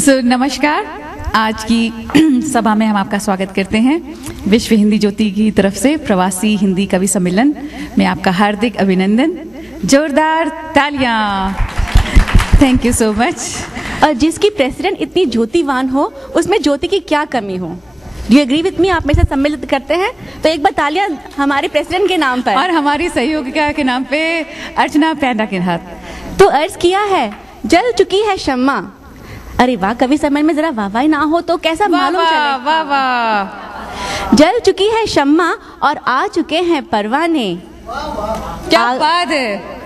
नमस्कार। आज की सभा में हम आपका स्वागत करते हैं। विश्व हिंदी ज्योति की तरफ से प्रवासी हिंदी कवि सम्मेलन में आपका हार्दिक अभिनंदन। जोरदार तालियां। Thank you so much. और जिसकी प्रेसिडेंट इतनी ज्योतिवान हो, उसमें ज्योति की क्या कमी हो? Do you agree with me? आप मेरे साथ सम्मिलित करते हैं तो एक बार तालियां हमारे प्रेसिडेंट के नाम पर और हमारी सहयोगिका के नाम पे अर्चना पैंडा के हाथ। तो अर्ज किया है, जल चुकी है शम्मा। अरे वाह, कवि सम्मेलन में जरा वाह ना हो तो कैसा मालूम चलेगा? वाह वाह। जल चुकी है शम्मा और आ चुके हैं परवाने। क्या बात है।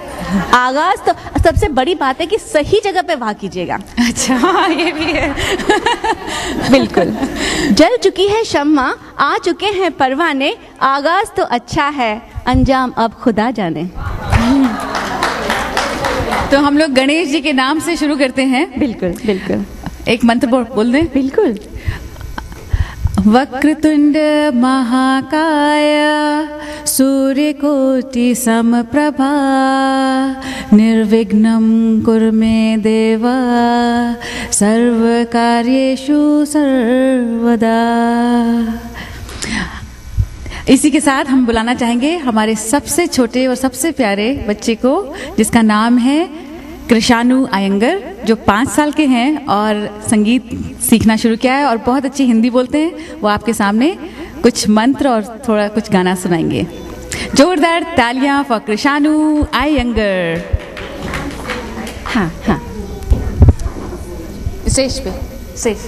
आगाज तो सबसे बड़ी बात है कि सही जगह पे वाह कीजिएगा। अच्छा, ये भी है। बिल्कुल। जल चुकी है शम्मा, आ चुके हैं परवाने। आगाज तो अच्छा है, अंजाम अब खुदा जाने। तो हम लोग गणेश जी के नाम से शुरू करते हैं। बिल्कुल बिल्कुल। एक मंत्र बोल दें। बिल्कुल। वक्रतुंड महाकाय सूर्यकोटि समप्रभा निर्विघ्नं कुरु मे देव सर्वकार्येषु सर्वदा। इसी के साथ हम बुलाना चाहेंगे हमारे सबसे छोटे और सबसे प्यारे बच्चे को, जिसका नाम है कृषाणु आयंगर, जो 5 साल के हैं और संगीत सीखना शुरू किया है और बहुत अच्छी हिंदी बोलते हैं। वो आपके सामने कुछ मंत्र और थोड़ा कुछ गाना सुनाएंगे। जोरदार तालियां फॉर कृषाणु आयंगर। हाँ हाँ, स्टेज पे सेफ।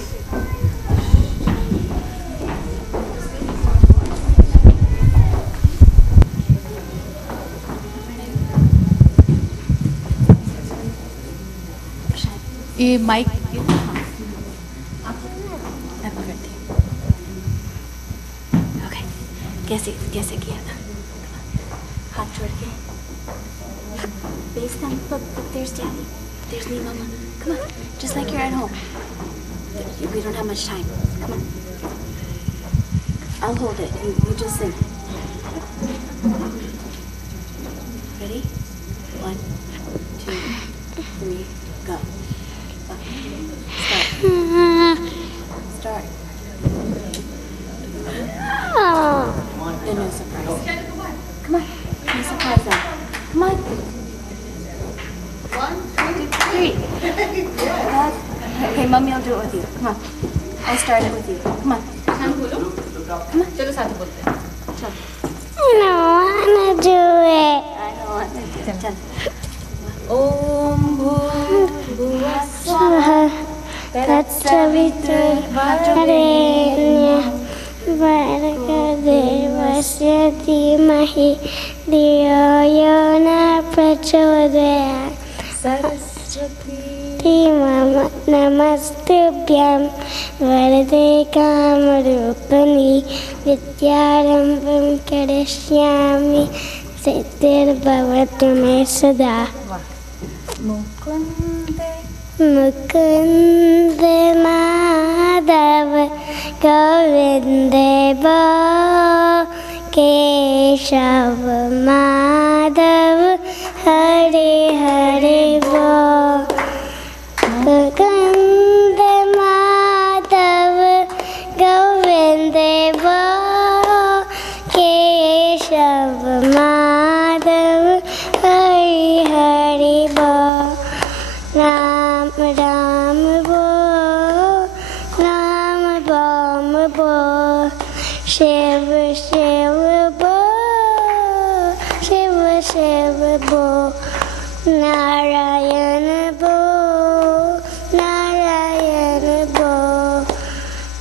ये माइक ओके, कैसे कैसे किया था? हाथ जोड़ के face down. Look, there's Daddy, there's me, Mama. Come on, just like you're at home. We don't have much time. Come on, I'll hold it. You just sing. Ready? 1, 2, 3, go. Start. No surprise. Come on. No surprise now. Come on. 1, 2, 3. Okay, Mommy, I'll do it with you. Come on. I'll start it with you. Come on. Come on. चलो साथ बोलते हैं। चल। I don't wanna do it. I don't want to do it. चल। Om Bhurbhuvah Swaha Tatsaviturvarenyah Bhargadevasya Dhimahi Dhiyo Yona Prachodayat Saraswati Namastubhyam Varade Kamarupani Vidyarambham Karishyami Siddhirbhavatu me sada. Mukund Madhav Govind बो केशव माधव हरे हरे बो। मुकुंद माधव गोविंद बो केशव माधव हरे हरे बो। राम राम बो, राम राम बो, शिव शिव बो, शिव शिव बो, नारायण बो, नारायण बो,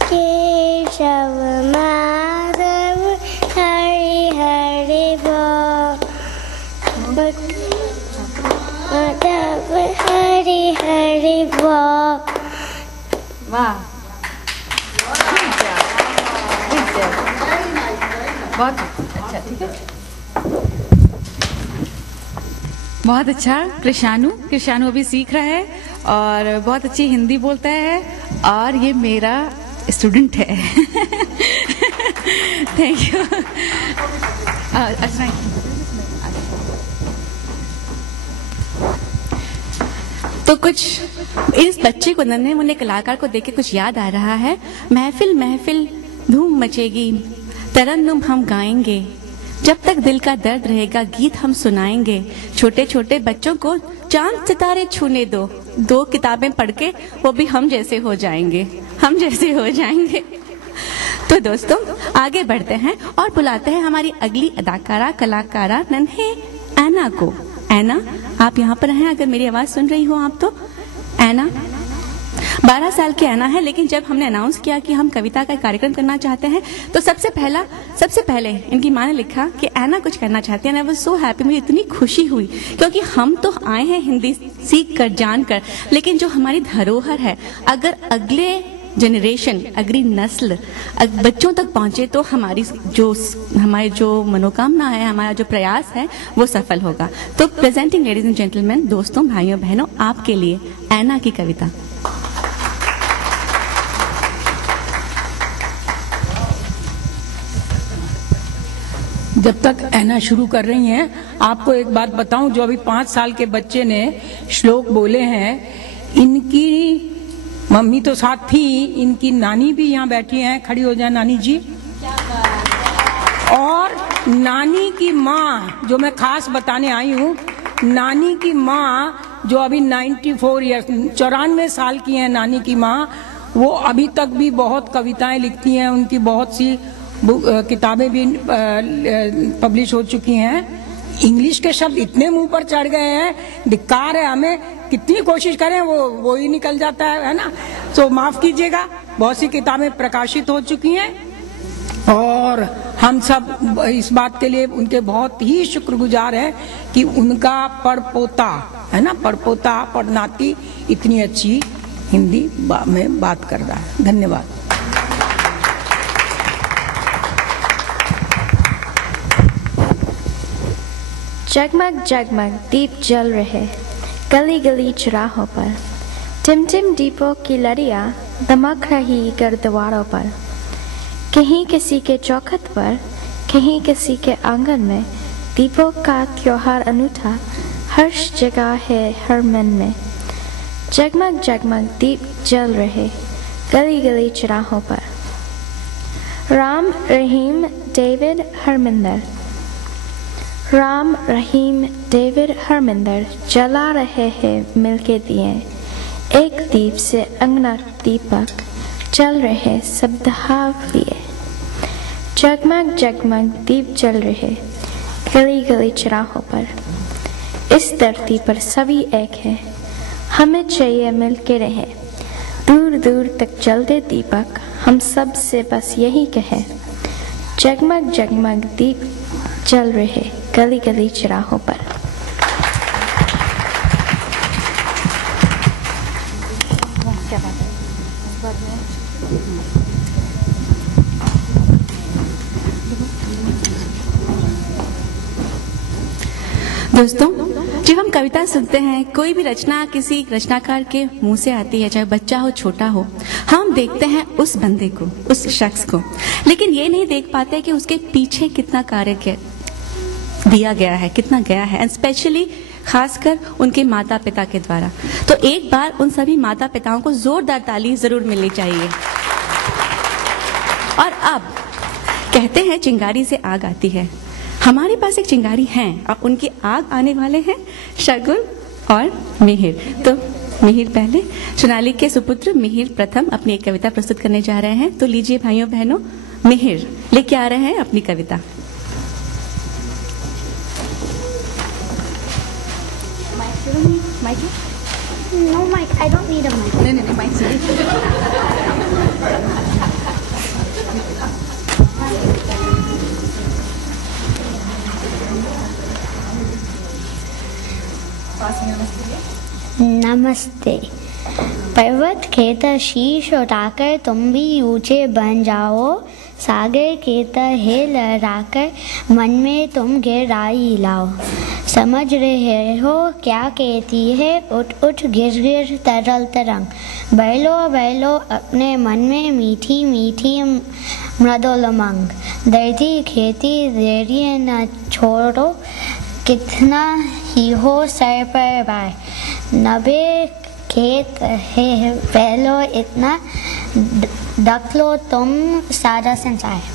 केशव माधव हरि हरि बो। माधव हरि हरि बो। वाह, बहुत अच्छा। ठीक है, बहुत अच्छा। कृषाणु अभी सीख रहा है और बहुत अच्छी हिंदी बोलता है और ये मेरा स्टूडेंट है। Thank you. तो कुछ इस बच्चे को, नन्हे मुन्ने कलाकार को देख के कुछ याद आ रहा है। महफिल महफिल धूम मचेगी, तरन्नुम हम गाएंगे, जब तक दिल का दर्द रहेगा गीत हम सुनाएंगे। छोटे छोटे बच्चों को चांद सितारे छूने दो, 2 किताबें पढ़ के वो भी हम जैसे हो जाएंगे, हम जैसे हो जाएंगे। तो दोस्तों आगे बढ़ते हैं और बुलाते हैं हमारी अगली अदाकारा कलाकारा नन्हे ऐना को। ऐना, आप यहाँ पर हैं अगर मेरी आवाज़ सुन रही हो आप तो। ऐना 12 साल की ऐना है, लेकिन जब हमने अनाउंस किया कि हम कविता का कार्यक्रम करना चाहते हैं तो सबसे पहले इनकी माँ ने लिखा कि ऐना कुछ करना चाहती है। आई वाज सो हैप्पी, मुझे इतनी खुशी हुई क्योंकि हम तो आए हैं हिंदी सीख कर जान कर, लेकिन जो हमारी धरोहर है अगर अगले जनरेशन, अगली नस्ल बच्चों तक पहुंचे तो हमारी जो मनोकामना है, हमारा जो प्रयास है वो सफल होगा। तो प्रेजेंटिंग लेडीज एंड जेंटलमैन, दोस्तों भाइयों बहनों, आपके लिए ऐना की कविता। जब तक ऐना शुरू कर रही हैं, आपको एक बात बताऊं, जो अभी 5 साल के बच्चे ने श्लोक बोले हैं, इनकी मम्मी तो साथ थी, इनकी नानी भी यहाँ बैठी हैं, खड़ी हो जाए नानी जी। और नानी की माँ, जो मैं खास बताने आई हूँ, नानी की माँ जो अभी 94 साल की हैं, नानी की माँ, वो अभी तक भी बहुत कविताएं लिखती हैं, उनकी बहुत सी किताबें भी पब्लिश हो चुकी हैं। इंग्लिश के शब्द इतने मुंह पर चढ़ गए हैं, धिक्कार है हमें, कितनी कोशिश करें वो ही निकल जाता है ना। तो माफ कीजिएगा, बहुत सी किताबें प्रकाशित हो चुकी हैं और हम सब इस बात के लिए उनके बहुत ही शुक्रगुजार हैं कि उनका पड़पोता है ना, पड़पोता पड़नाती इतनी अच्छी हिंदी में बात कर रहा है। धन्यवाद। जगमग जगमग दीप जल रहे गली गली चौराहों पर, टिमटिम दीपों की लड़ियाँ दमक रही गुरुद्वारों पर। कहीं किसी के चौखट पर, कहीं किसी के आंगन में, दीपों का त्योहार अनूठा हर्ष जगह है हर मन में। जगमग जगमग दीप जल रहे गली गली चौराहों पर। राम रहीम डेविड हरमिंदर, राम रहीम डेविड हरमिंदर जला रहे हैं मिलके दिए, एक दीप से अंगना दीपक जल रहे सब दहाव लिए। जगमग जगमग दीप जल रहे गली गली चौराहों पर। इस धरती पर सभी एक है, हमें चाहिए मिलके रहे, दूर दूर तक जलते दीपक हम सब से बस यही कहे। जगमग जगमग दीप जल रहे गली गली चौराहों पर। दोस्तों, जब हम कविता सुनते हैं, कोई भी रचना किसी रचनाकार के मुंह से आती है, चाहे बच्चा हो छोटा हो, हम देखते हैं उस बंदे को, उस शख्स को, लेकिन ये नहीं देख पाते कि उसके पीछे कितना कार्य दिया गया है, कितना गया है, एंड स्पेशली खासकर उनके माता पिता के द्वारा। तो एक बार उन सभी माता पिताओं को जोरदार ताली जरूर मिलनी चाहिए। और अब कहते हैं चिंगारी से आग आती है, हमारे पास एक चिंगारी हैं, अब उनकी आग आने वाले हैं शगुन और मिहिर। तो मिहिर पहले, सोनाली के सुपुत्र मिहिर प्रथम अपनी एक कविता प्रस्तुत करने जा रहे हैं। तो लीजिए भाइयों बहनों, मिहिर लेके आ रहे हैं अपनी कविता। No mic. I don't need a mic. नहीं माइक नमस्ते। पर्वत के तर शीश उठाकर तुम भी ऊंचे बन जाओ, सागर के तर हिल लहराकर मन में तुम गहराई लाओ। समझ रहे हो क्या कहती है उठ उठ गिर गिर तरल तरंग, बहलो बहलो अपने मन में मीठी मीठी मृदुल उमंग। दर्दी खेती धैर्य न छोड़ो, कितना ही हो सर पर भार, नबे खेत है पहलो इतना रख लो तुम सारा संसार।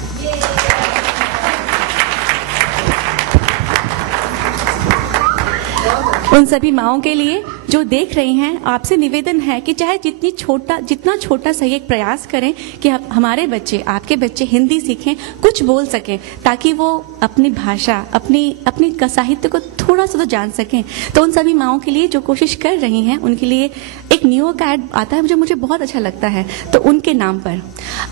उन सभी माओं के लिए जो देख रही हैं, आपसे निवेदन है कि चाहे जितना छोटा सा एक प्रयास करें कि हमारे बच्चे, आपके बच्चे हिंदी सीखें, कुछ बोल सकें, ताकि वो अपनी भाषा, अपनी साहित्य को थोड़ा सा तो जान सकें। तो उन सभी माओं के लिए जो कोशिश कर रही हैं, उनके लिए एक न्यू का ऐड आता है जो मुझे बहुत अच्छा लगता है। तो उनके नाम पर,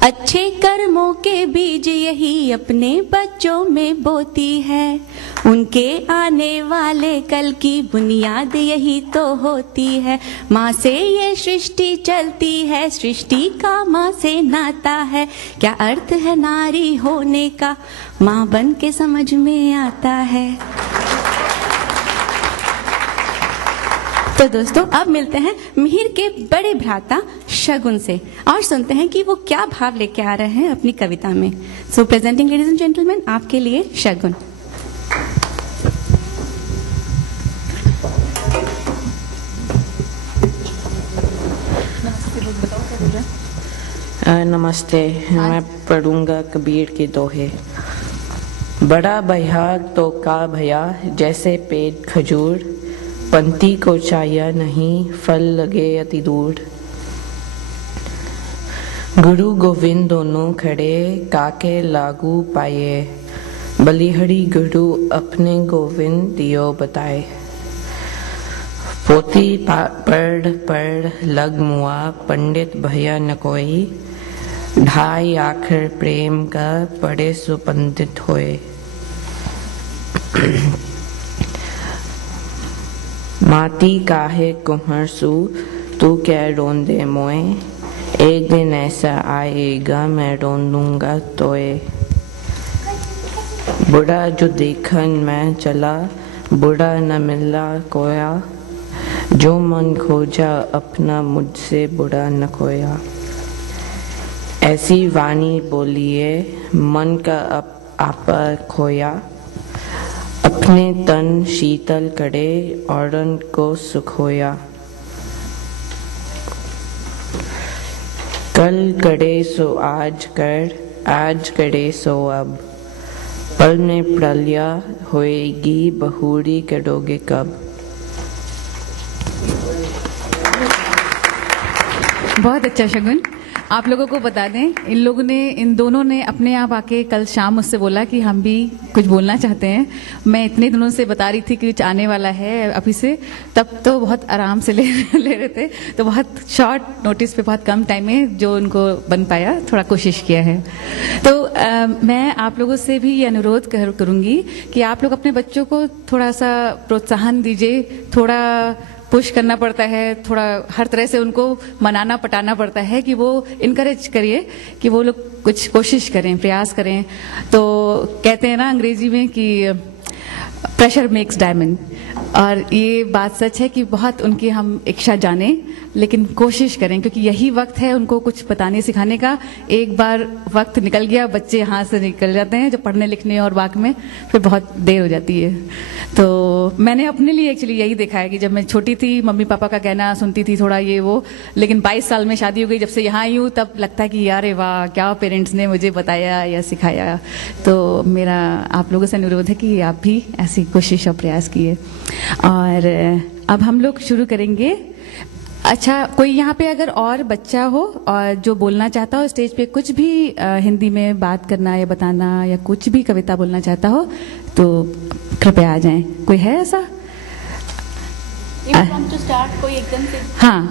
अच्छे कर्मों के बीज यही अपने बच्चों में बोती है, उनके आने वाले कल की बुनियाद यही तो होती है। माँ से ये सृष्टि चलती है, सृष्टि का माँ से नाता है, क्या अर्थ है नारी होने का, माँ बन के समझ में आता है। तो दोस्तों, अब मिलते हैं मिहिर के बड़े भ्राता शगुन से और सुनते हैं कि वो क्या भाव लेके आ रहे हैं अपनी कविता में। सो प्रेजेंटिंग लेडीज एंड जेंटलमैन, आपके लिए शगुन। नमस्ते, मैं पढ़ूंगा कबीर के दोहे। बड़ा भैया तो का भैया जैसे पेड़ खजूर, पंक्ति को चाहिए नहीं फल लगे अति दूर। गुरु गोविंद दोनों खड़े काके लागू पाए, बलिहरी गुरु अपने गोविंद दियो बताए। पोती पढ़ लग मुआ पंडित भैया न कोई, ढाई आखिर प्रेम का पढ़े सुपंडित होए। माती काहे कुम्हर सू तू क्या रोंदे मोए, एक दिन ऐसा आएगा मैं रोंदूंगा तोए। बुढ़ा जो देखन मैं चला, बुढ़ा न मिला कोया, जो मन खोजा अपना मुझसे बुढ़ा न खोया। ऐसी वाणी बोलिए मन का आपा खोया, अपने तन शीतल करे औरन को सुख होया। कल करे सो आज कर, आज करे सो अब, पल में प्रलय होएगी बहुरी करोगे कब। बहुत अच्छा शगुन। आप लोगों को बता दें, इन दोनों ने अपने आप आके कल शाम मुझसे बोला कि हम भी कुछ बोलना चाहते हैं। मैं इतने दिनों से बता रही थी कि कुछ आने वाला है अभी से, तब तो बहुत आराम से ले रहे थे। तो बहुत शॉर्ट नोटिस पे, बहुत कम टाइम में जो उनको बन पाया, थोड़ा कोशिश किया है। तो मैं आप लोगों से भी ये अनुरोध करूँगी कि आप लोग अपने बच्चों को थोड़ा सा प्रोत्साहन दीजिए, थोड़ा पुश करना पड़ता है, थोड़ा हर तरह से उनको मनाना पटाना पड़ता है कि वो इनकरेज करिए कि वो लोग कुछ कोशिश करें, प्रयास करें। तो कहते हैं ना अंग्रेजी में कि प्रेशर मेक्स डायमंड, और ये बात सच है कि बहुत उनकी हम इच्छा जाने, लेकिन कोशिश करें, क्योंकि यही वक्त है उनको कुछ बताने सिखाने का। एक बार वक्त निकल गया, बच्चे यहाँ से निकल जाते हैं, जो पढ़ने लिखने और बाग में फिर बहुत देर हो जाती है। तो मैंने अपने लिए एक्चुअली यही देखा है कि जब मैं छोटी थी, मम्मी पापा का कहना सुनती थी थोड़ा ये वो, लेकिन 22 साल में शादी हो गई, जब से यहाँ आई हूँ तब लगता है कि यार वाह, क्या पेरेंट्स ने मुझे बताया या सिखाया। तो मेरा आप लोगों से अनुरोध है कि आप भी ऐसी कोशिश और प्रयास किए। और अब हम लोग शुरू करेंगे। अच्छा, कोई यहाँ पे अगर और बच्चा हो और जो बोलना चाहता हो स्टेज पे, कुछ भी हिंदी में बात करना या बताना या कुछ भी कविता बोलना चाहता हो तो कृपया आ जाएं। कोई है ऐसा? टू स्टार्ट कोई एकदम से? हाँ।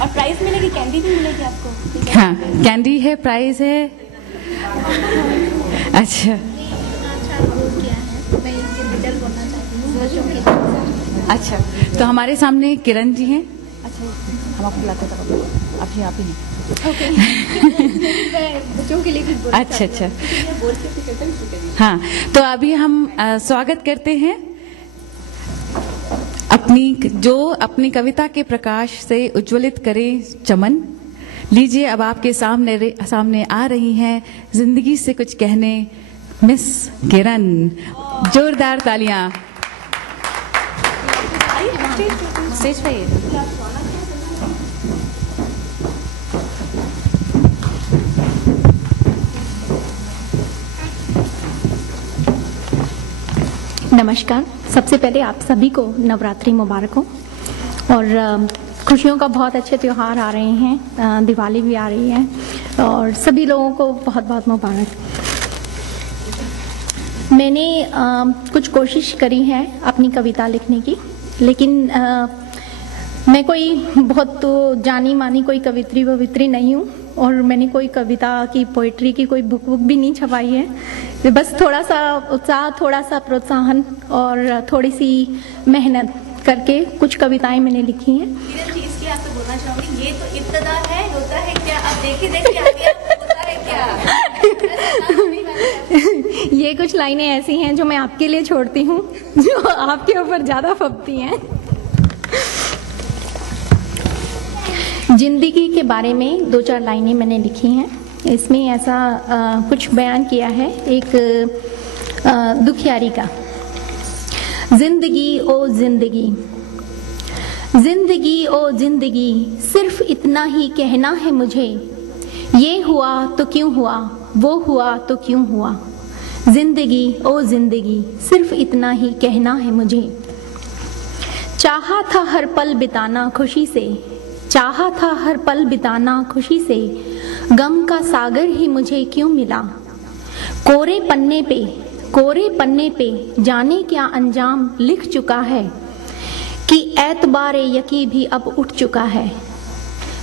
और प्राइस मिलेगी, कैंडी भी मिलेगी आपको? हाँ, कैंडी है, प्राइस है। अच्छा अच्छा, तो हमारे सामने किरण जी हैं। अच्छा, हम आपको बुलाते हैं, अभी आप ही हैं। ओके। बच्चों के लिए कुछ बोलना अच्छा अच्छा, हाँ। तो अभी हम स्वागत करते हैं अपनी कविता के प्रकाश से उज्ज्वलित करे चमन। लीजिए, अब आपके सामने आ रही हैं जिंदगी से कुछ कहने मिस किरण। जोरदार तालियां। स्टेज पे आइए। नमस्कार। सबसे पहले आप सभी को नवरात्रि मुबारक हो और खुशियों का बहुत अच्छे त्यौहार आ रहे हैं, दिवाली भी आ रही है और सभी लोगों को बहुत बहुत मुबारक। मैंने कुछ कोशिश करी है अपनी कविता लिखने की, लेकिन मैं कोई बहुत तो जानी मानी कोई कवित्री ववित्री नहीं हूँ और मैंने कोई कविता की पोइट्री की कोई बुक भी नहीं छपाई है। बस थोड़ा सा उत्साह, थोड़ा सा प्रोत्साहन और थोड़ी सी मेहनत करके कुछ कविताएं मैंने लिखी हैं। चीज की आपको बोलना चाहूंगी, ये तो इब्तिदा है, होता है क्या? अब देखिए आगे होता है क्या? ये कुछ लाइनें ऐसी हैं जो मैं आपके लिए छोड़ती हूँ, जो आपके ऊपर ज्यादा फबती हैं। जिंदगी के बारे में 2-4 लाइनें मैंने लिखी हैं। इसमें ऐसा कुछ बयान किया है एक दुखियारी का। जिंदगी ओ जिंदगी, जिंदगी ओ जिंदगी, सिर्फ इतना ही कहना है मुझे, ये हुआ तो क्यों हुआ, वो हुआ तो क्यों हुआ। जिंदगी ओ जिंदगी, सिर्फ इतना ही कहना है मुझे। चाहा था हर पल बिताना खुशी से, चाहा था हर पल बिताना खुशी से, गम का सागर ही मुझे क्यों मिला। कोरे पन्ने पे जाने क्या अंजाम लिख चुका है, कि एतबारे यकी भी अब उठ चुका है।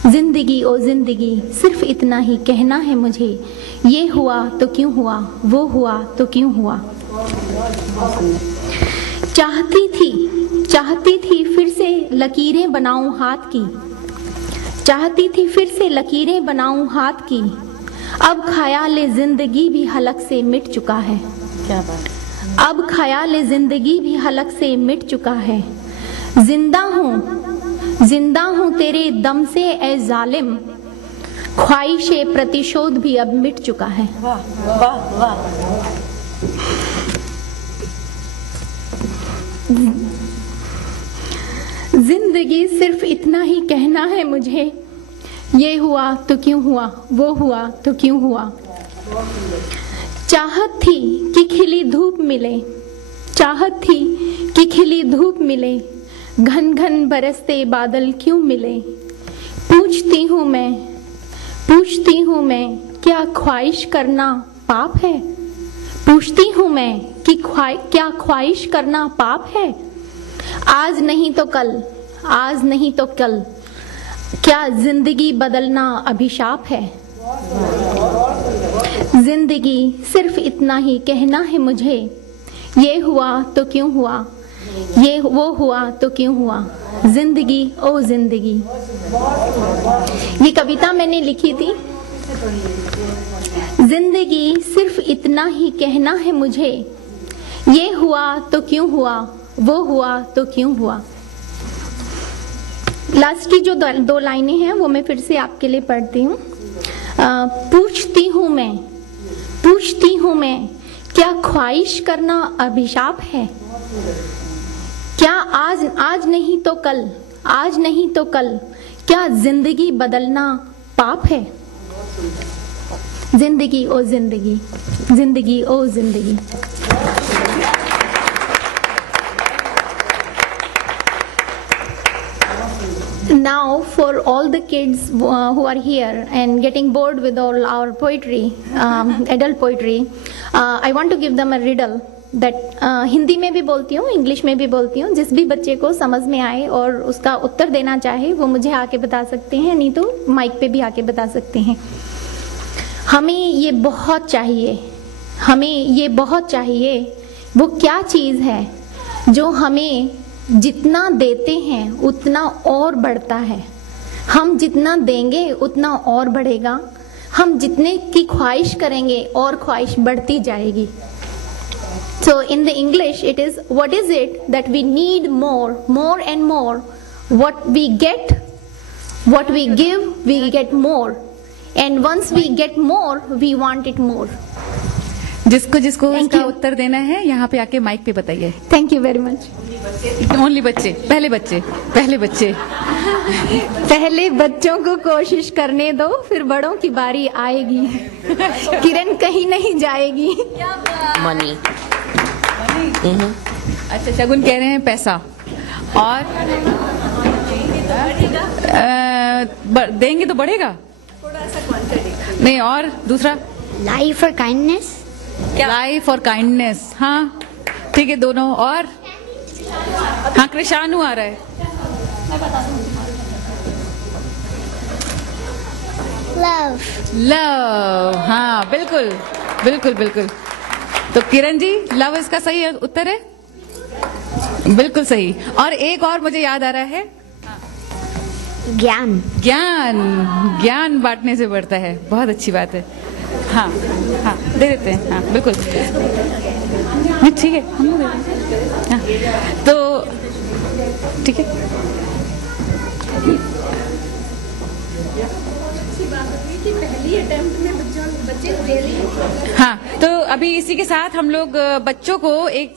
जिंदगी ओ जिंदगी, सिर्फ इतना ही कहना है मुझे, ये हुआ तो क्यों हुआ, वो हुआ तो क्यों हुआ। चाहती थी फिर से लकीरें बनाऊं हाथ की, चाहती थी फिर से लकीरें बनाऊं हाथ की, अब ख्याल जिंदगी भी हलक से मिट चुका है। क्या बात। अब ख्याल जिंदगी भी हलक से मिट चुका है। जिंदा हूँ तेरे दम से ए जालिम, ख्वाहिशे प्रतिशोध भी अब मिट चुका है। वाह वाह वाह। जिंदगी सिर्फ इतना ही कहना है मुझे, ये हुआ तो क्यों हुआ, वो हुआ तो क्यों हुआ। चाहत थी कि खिली धूप मिले, चाहत थी कि खिली धूप मिले, घन घन बरसते बादल क्यों मिले। पूछती हूँ मैं क्या ख्वाहिश करना पाप है, पूछती हूँ मैं कि क्या ख्वाहिश करना पाप है। आज नहीं तो कल, क्या जिंदगी बदलना अभिशाप है। जिंदगी सिर्फ इतना ही कहना है मुझे, ये हुआ तो क्यों हुआ, ये वो हुआ तो क्यों हुआ। जिंदगी ओ जिंदगी। ये कविता मैंने लिखी थी। जिंदगी सिर्फ इतना ही कहना है मुझे, ये हुआ तो क्यों हुआ, वो हुआ तो क्यों हुआ। लास्ट की जो 2 लाइनें हैं वो मैं फिर से आपके लिए पढ़ती हूँ। पूछती हूँ मैं क्या ख्वाहिश करना अभिशाप है, क्या आज नहीं तो कल, क्या जिंदगी बदलना पाप है। जिंदगी ओ जिंदगी, जिंदगी ओ जिंदगी। Now for all the kids who are here and getting bored with all our poetry, adult poetry, I want to give them a riddle that Hindi में भी बोलती हूँ, इंग्लिश में भी बोलती हूँ। जिस भी बच्चे को समझ में आए और उसका उत्तर देना चाहे वो मुझे आके बता सकते हैं, नहीं तो माइक पे भी आके बता सकते हैं। हमें ये बहुत चाहिए, वो क्या चीज़ है जो हमें जितना देते हैं उतना और बढ़ता है। हम जितना देंगे उतना और बढ़ेगा, हम जितने की ख्वाहिश करेंगे और ख्वाहिश बढ़ती जाएगी। So in the English it is, what is it that we need more and more, what we get, what we give, we get more, and once we get more we want it more. जिसको जिसको इसका उत्तर देना है यहाँ पे आके mic पे बताइए। Thank you very much. Only बच्चे, पहले बच्चे। पहले बच्चों को कोशिश करने दो, फिर बड़ों की बारी आएगी। किरण कहीं नहीं जाएगी। मनी। अच्छा, शगुन कह रहे हैं पैसा, और देंगे तो बढ़ेगा नहीं, और दूसरा लाइफ और काइंडनेस। लाइफ और काइंडनेस, हाँ ठीक है दोनों। और हाँ, कृषाणु आ रहा है। लव। लव, हाँ बिल्कुल बिल्कुल बिल्कुल। तो किरण जी, लव इसका सही उत्तर है, बिल्कुल सही। और एक और मुझे याद आ रहा है, ज्ञान। ज्ञान बांटने से बढ़ता है, बहुत अच्छी बात है। हाँ हाँ, दे देते हैं, हाँ बिल्कुल ठीक है, हम लोग हाँ, तो ठीक है। हाँ, तो अभी इसी के साथ हम लोग बच्चों को एक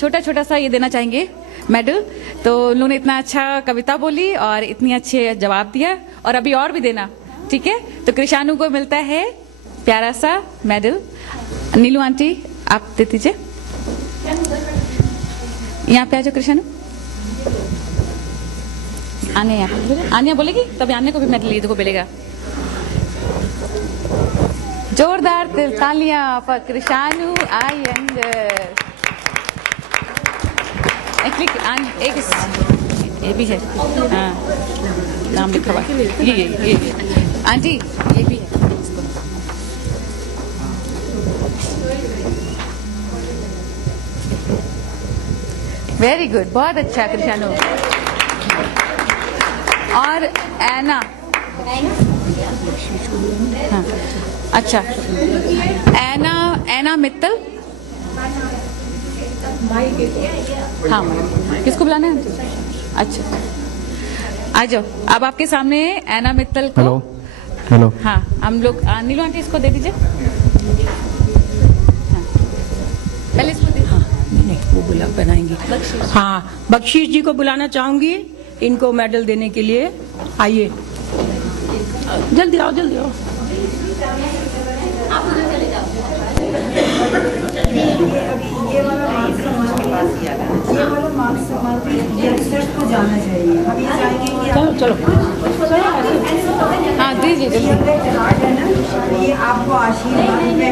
छोटा छोटा सा ये देना चाहेंगे मेडल। तो उन लोगों ने इतना अच्छा कविता बोली और इतनी अच्छे जवाब दिया, और अभी और भी देना, ठीक है। तो कृषाणु को मिलता है प्यारा सा मेडल। नीलू आंटी, आप दे दीजिए, यहाँ पे आ जाओ कृषाणु। आन्या बोलेगी, तब आन्या को भी मेडल ये देखो मिलेगा। जोरदार तालियां फॉर कृषाणु आयंगर। एक ये भी है, हाँ नाम लिखा हुआ, ये आंटी ये भी है। वेरी गुड, बहुत अच्छा कृषाणु। और ऐना, हाँ अच्छा, ऐना मित्तल, हाँ किसको बुलाना है? अच्छा आ जाओ, अब आपके सामने ऐना मित्तल को। हेलो। हाँ, हम लोग नीलू आंटी इसको दे दीजिए। हाँ, पहले इसको दे। हाँ, नहीं वो बुला बनाएंगी। हाँ, बख्शीश जी को बुलाना चाहूंगी इनको मेडल देने के लिए। आइए, जल्दी आओ, जल्दी आओ। चलो चलो, हाँ दीजिए जल्दी। ये आपको आशीर्वाद में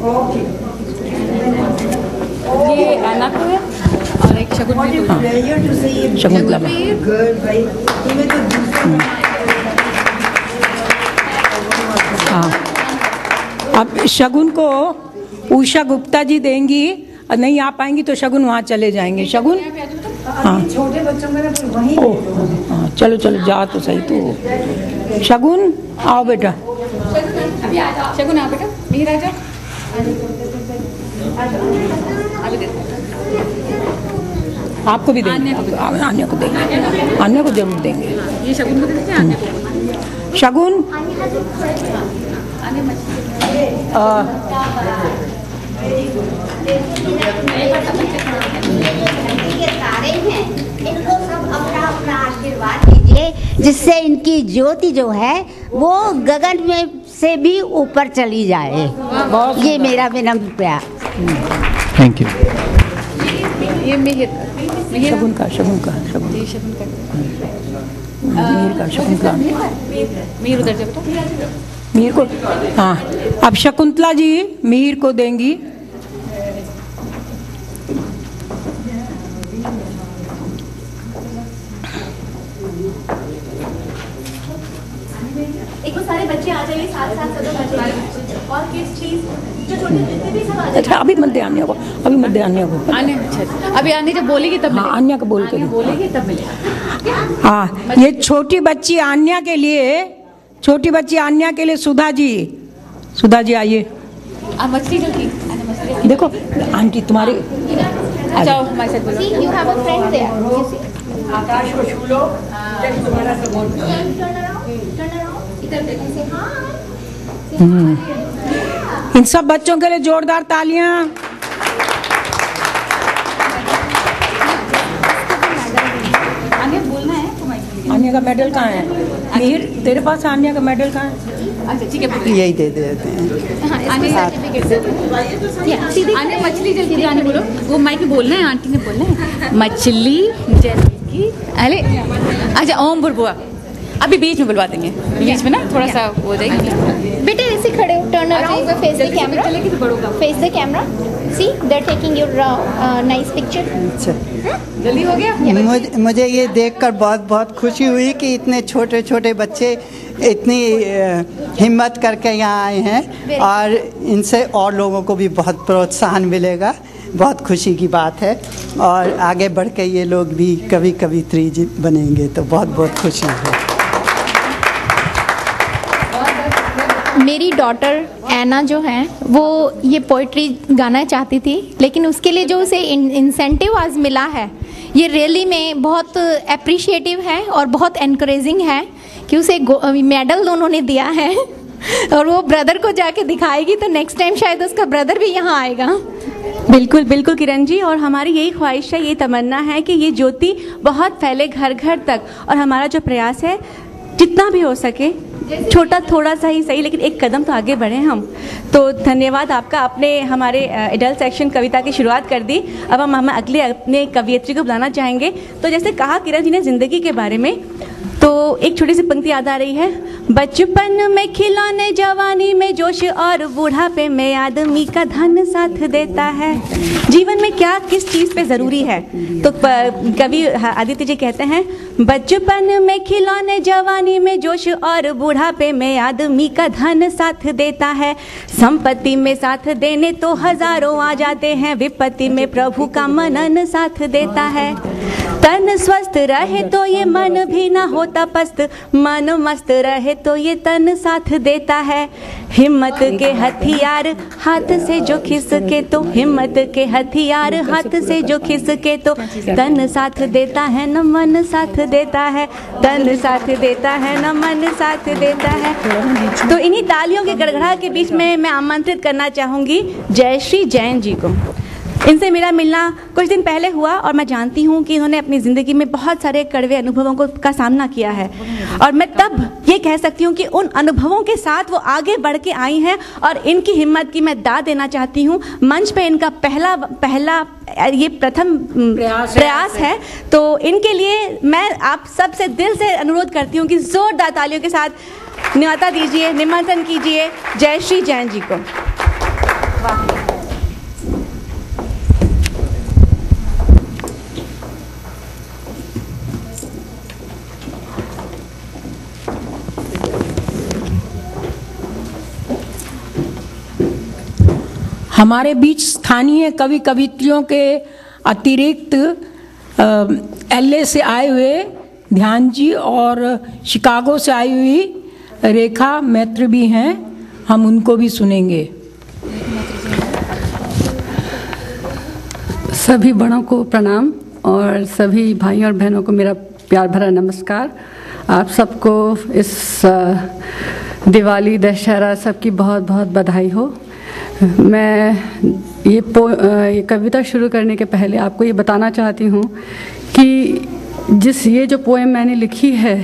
ओके। ये ऐना को है और एक शगुन भी। शकुंतला हाँ, अब शगुन को उषा गुप्ता जी देंगी, नहीं आ पाएंगी तो शगुन वहाँ चले जाएंगे। शगुन, हाँ छोटे बच्चों में वही। हाँ चलो चलो, जा तो सही। तो शगुन आओ बेटा। शगुन आओ बेटा, मिहिर आ जाओ। आपको भी देंगे, आन्या को देंगे, आन्या को जरूर देंगे। ये शगुन को दे दीजिए, आन्या को। शगुन, इनको सब अपना अपना आशीर्वाद दीजिए, जिससे इनकी ज्योति जो है वो गगन में से भी ऊपर चली जाए। ये मेरा विनम्र प्रयास। Thank you. ये मिहिर शगुन का, शगुन का, शगुन, ये शगुन का, मीर का, शगुन का, मिहिर उधर जाओ बेटा। मीर को, हाँ अब शकुंतला जी मीर को देंगी। एक बार सारे बच्चे आ जाइए, साथ साथ सब बच्चे और किस चीज जो छोटे जितने भी सब आ अच्छा, अभी मत दे आन्या को, अभी मत दे आन्या को। आन्या, अच्छा अभी आन्या जब बोलेगी तब। हाँ, आन्या को बोल के बोलेगी तब मिलेगा। हाँ, ये छोटी बच्ची आन्या के लिए, छोटी बच्ची आन्या के लिए सुधा जी, सुधा जी आइए। मछली जल्दी, मछली देखो आंटी तुम्हारे, अच्छा हमारे साथ बोलो। You have a friend there. You see? आकाश को छू लो, तुम्हारा सपोर्ट। Turn around. इधर देखो। Say hi. इन सब बच्चों के लिए जोरदार तालियां। आन्या का मेडल कहाँ है? मीर, तेरे पास आन्या का मेडल कहाँ है? अच्छा ठीक है, यही दे देते हैं। आने मछली जल्दी आने बोलो, वो माइक में बोलना है, आंटी ने बोलना है। मछली जल्दी, अरे अच्छा ओम बुरबुआ, अभी बीच में बुलवा देंगे, बीच में ना थोड़ा सा हो जाएगा। बेटे ऐसे खड़े हो, turn around, face the camera, face the camera, see they are taking your nice picture. अच्छा, जल्दी हो गया। मुझे ये देखकर बहुत बहुत खुशी हुई कि इतने छोटे छोटे बच्चे इतनी हिम्मत करके यहाँ आए हैं, और इनसे और लोगों को भी बहुत प्रोत्साहन मिलेगा। बहुत खुशी की बात है, और आगे बढ़ के ये लोग भी कभी कवित्री बनेंगे, तो बहुत बहुत खुशी है। मेरी डॉटर ऐना जो है वो ये पोइट्री गाना चाहती थी, लेकिन उसके लिए जो उसे इंसेंटिव आज मिला है ये रियली में बहुत अप्रिशिएटिव है और बहुत एनकरेजिंग है कि उसे मेडल दोनों ने दिया है और वो ब्रदर को जाके दिखाएगी, तो नेक्स्ट टाइम शायद उसका ब्रदर भी यहाँ आएगा। बिल्कुल बिल्कुल किरण जी, और हमारी यही ख्वाहिश है, ये तमन्ना है कि ये ज्योति बहुत फैले घर घर तक, और हमारा जो प्रयास है जितना भी हो सके, छोटा थोड़ा सा ही सही, लेकिन एक कदम तो आगे बढ़े हम। तो धन्यवाद आपका, आपने हमारे एडल्ट सेक्शन कविता की शुरुआत कर दी। अब हम अगले अपने कवियत्री को बुलाना चाहेंगे। तो जैसे कहा किरण जी ने जिंदगी के बारे में, तो एक छोटी सी पंक्ति याद आ रही है। बचपन में खिलौने, जवानी में जोश और बुढ़ापे में आदमी का धन साथ देता है। जीवन में क्या किस चीज़ पे ज़रूरी है, तो कवि आदित्य जी कहते हैं, बचपन में खिलौने, जवानी में जोश और बुढ़ापे में आदमी का धन साथ देता है। संपत्ति में साथ देने तो हजारों आ जाते हैं, विपत्ति में प्रभु का मनन साथ देता है। तन स्वस्थ रहे तो ये मन भी ना होता पस्त, मन मस्त रहे तो ये तन साथ देता है। हिम्मत के हथियार हाथ से जो खिसके तो, हिम्मत के हथियार हाथ से जो खिसके तो, तन साथ देता है न मन साथ देता है, तन साथ देता है न मन साथ देता है। तो इन्हीं तालियों के गड़गड़ाहट के बीच में मैं आमंत्रित करना चाहूँगी जयश्री जैन जी को। इनसे मेरा मिलना कुछ दिन पहले हुआ, और मैं जानती हूँ कि इन्होंने अपनी ज़िंदगी में बहुत सारे कड़वे अनुभवों का सामना किया है, और मैं तब ये कह सकती हूँ कि उन अनुभवों के साथ वो आगे बढ़ के आई हैं, और इनकी हिम्मत की मैं दाद देना चाहती हूँ। मंच पे इनका पहला ये प्रथम प्रयास है, तो इनके लिए मैं आप सबसे दिल से अनुरोध करती हूँ कि ज़ोरदार तालियों के साथ न्योता दीजिए, निमंत्रण कीजिए जयश्री जैन जी को। वाह। हमारे बीच स्थानीय कवि कवित्रियों के अतिरिक्त LA से आए हुए ध्यान जी और शिकागो से आई हुई रेखा मैत्र भी हैं, हम उनको भी सुनेंगे। सभी बड़ों को प्रणाम और सभी भाइयों और बहनों को मेरा प्यार भरा नमस्कार। आप सबको इस दिवाली दशहरा सबकी बहुत बहुत बधाई हो। मैं ये कविता शुरू करने के पहले आपको ये बताना चाहती हूँ कि ये जो पोएम मैंने लिखी है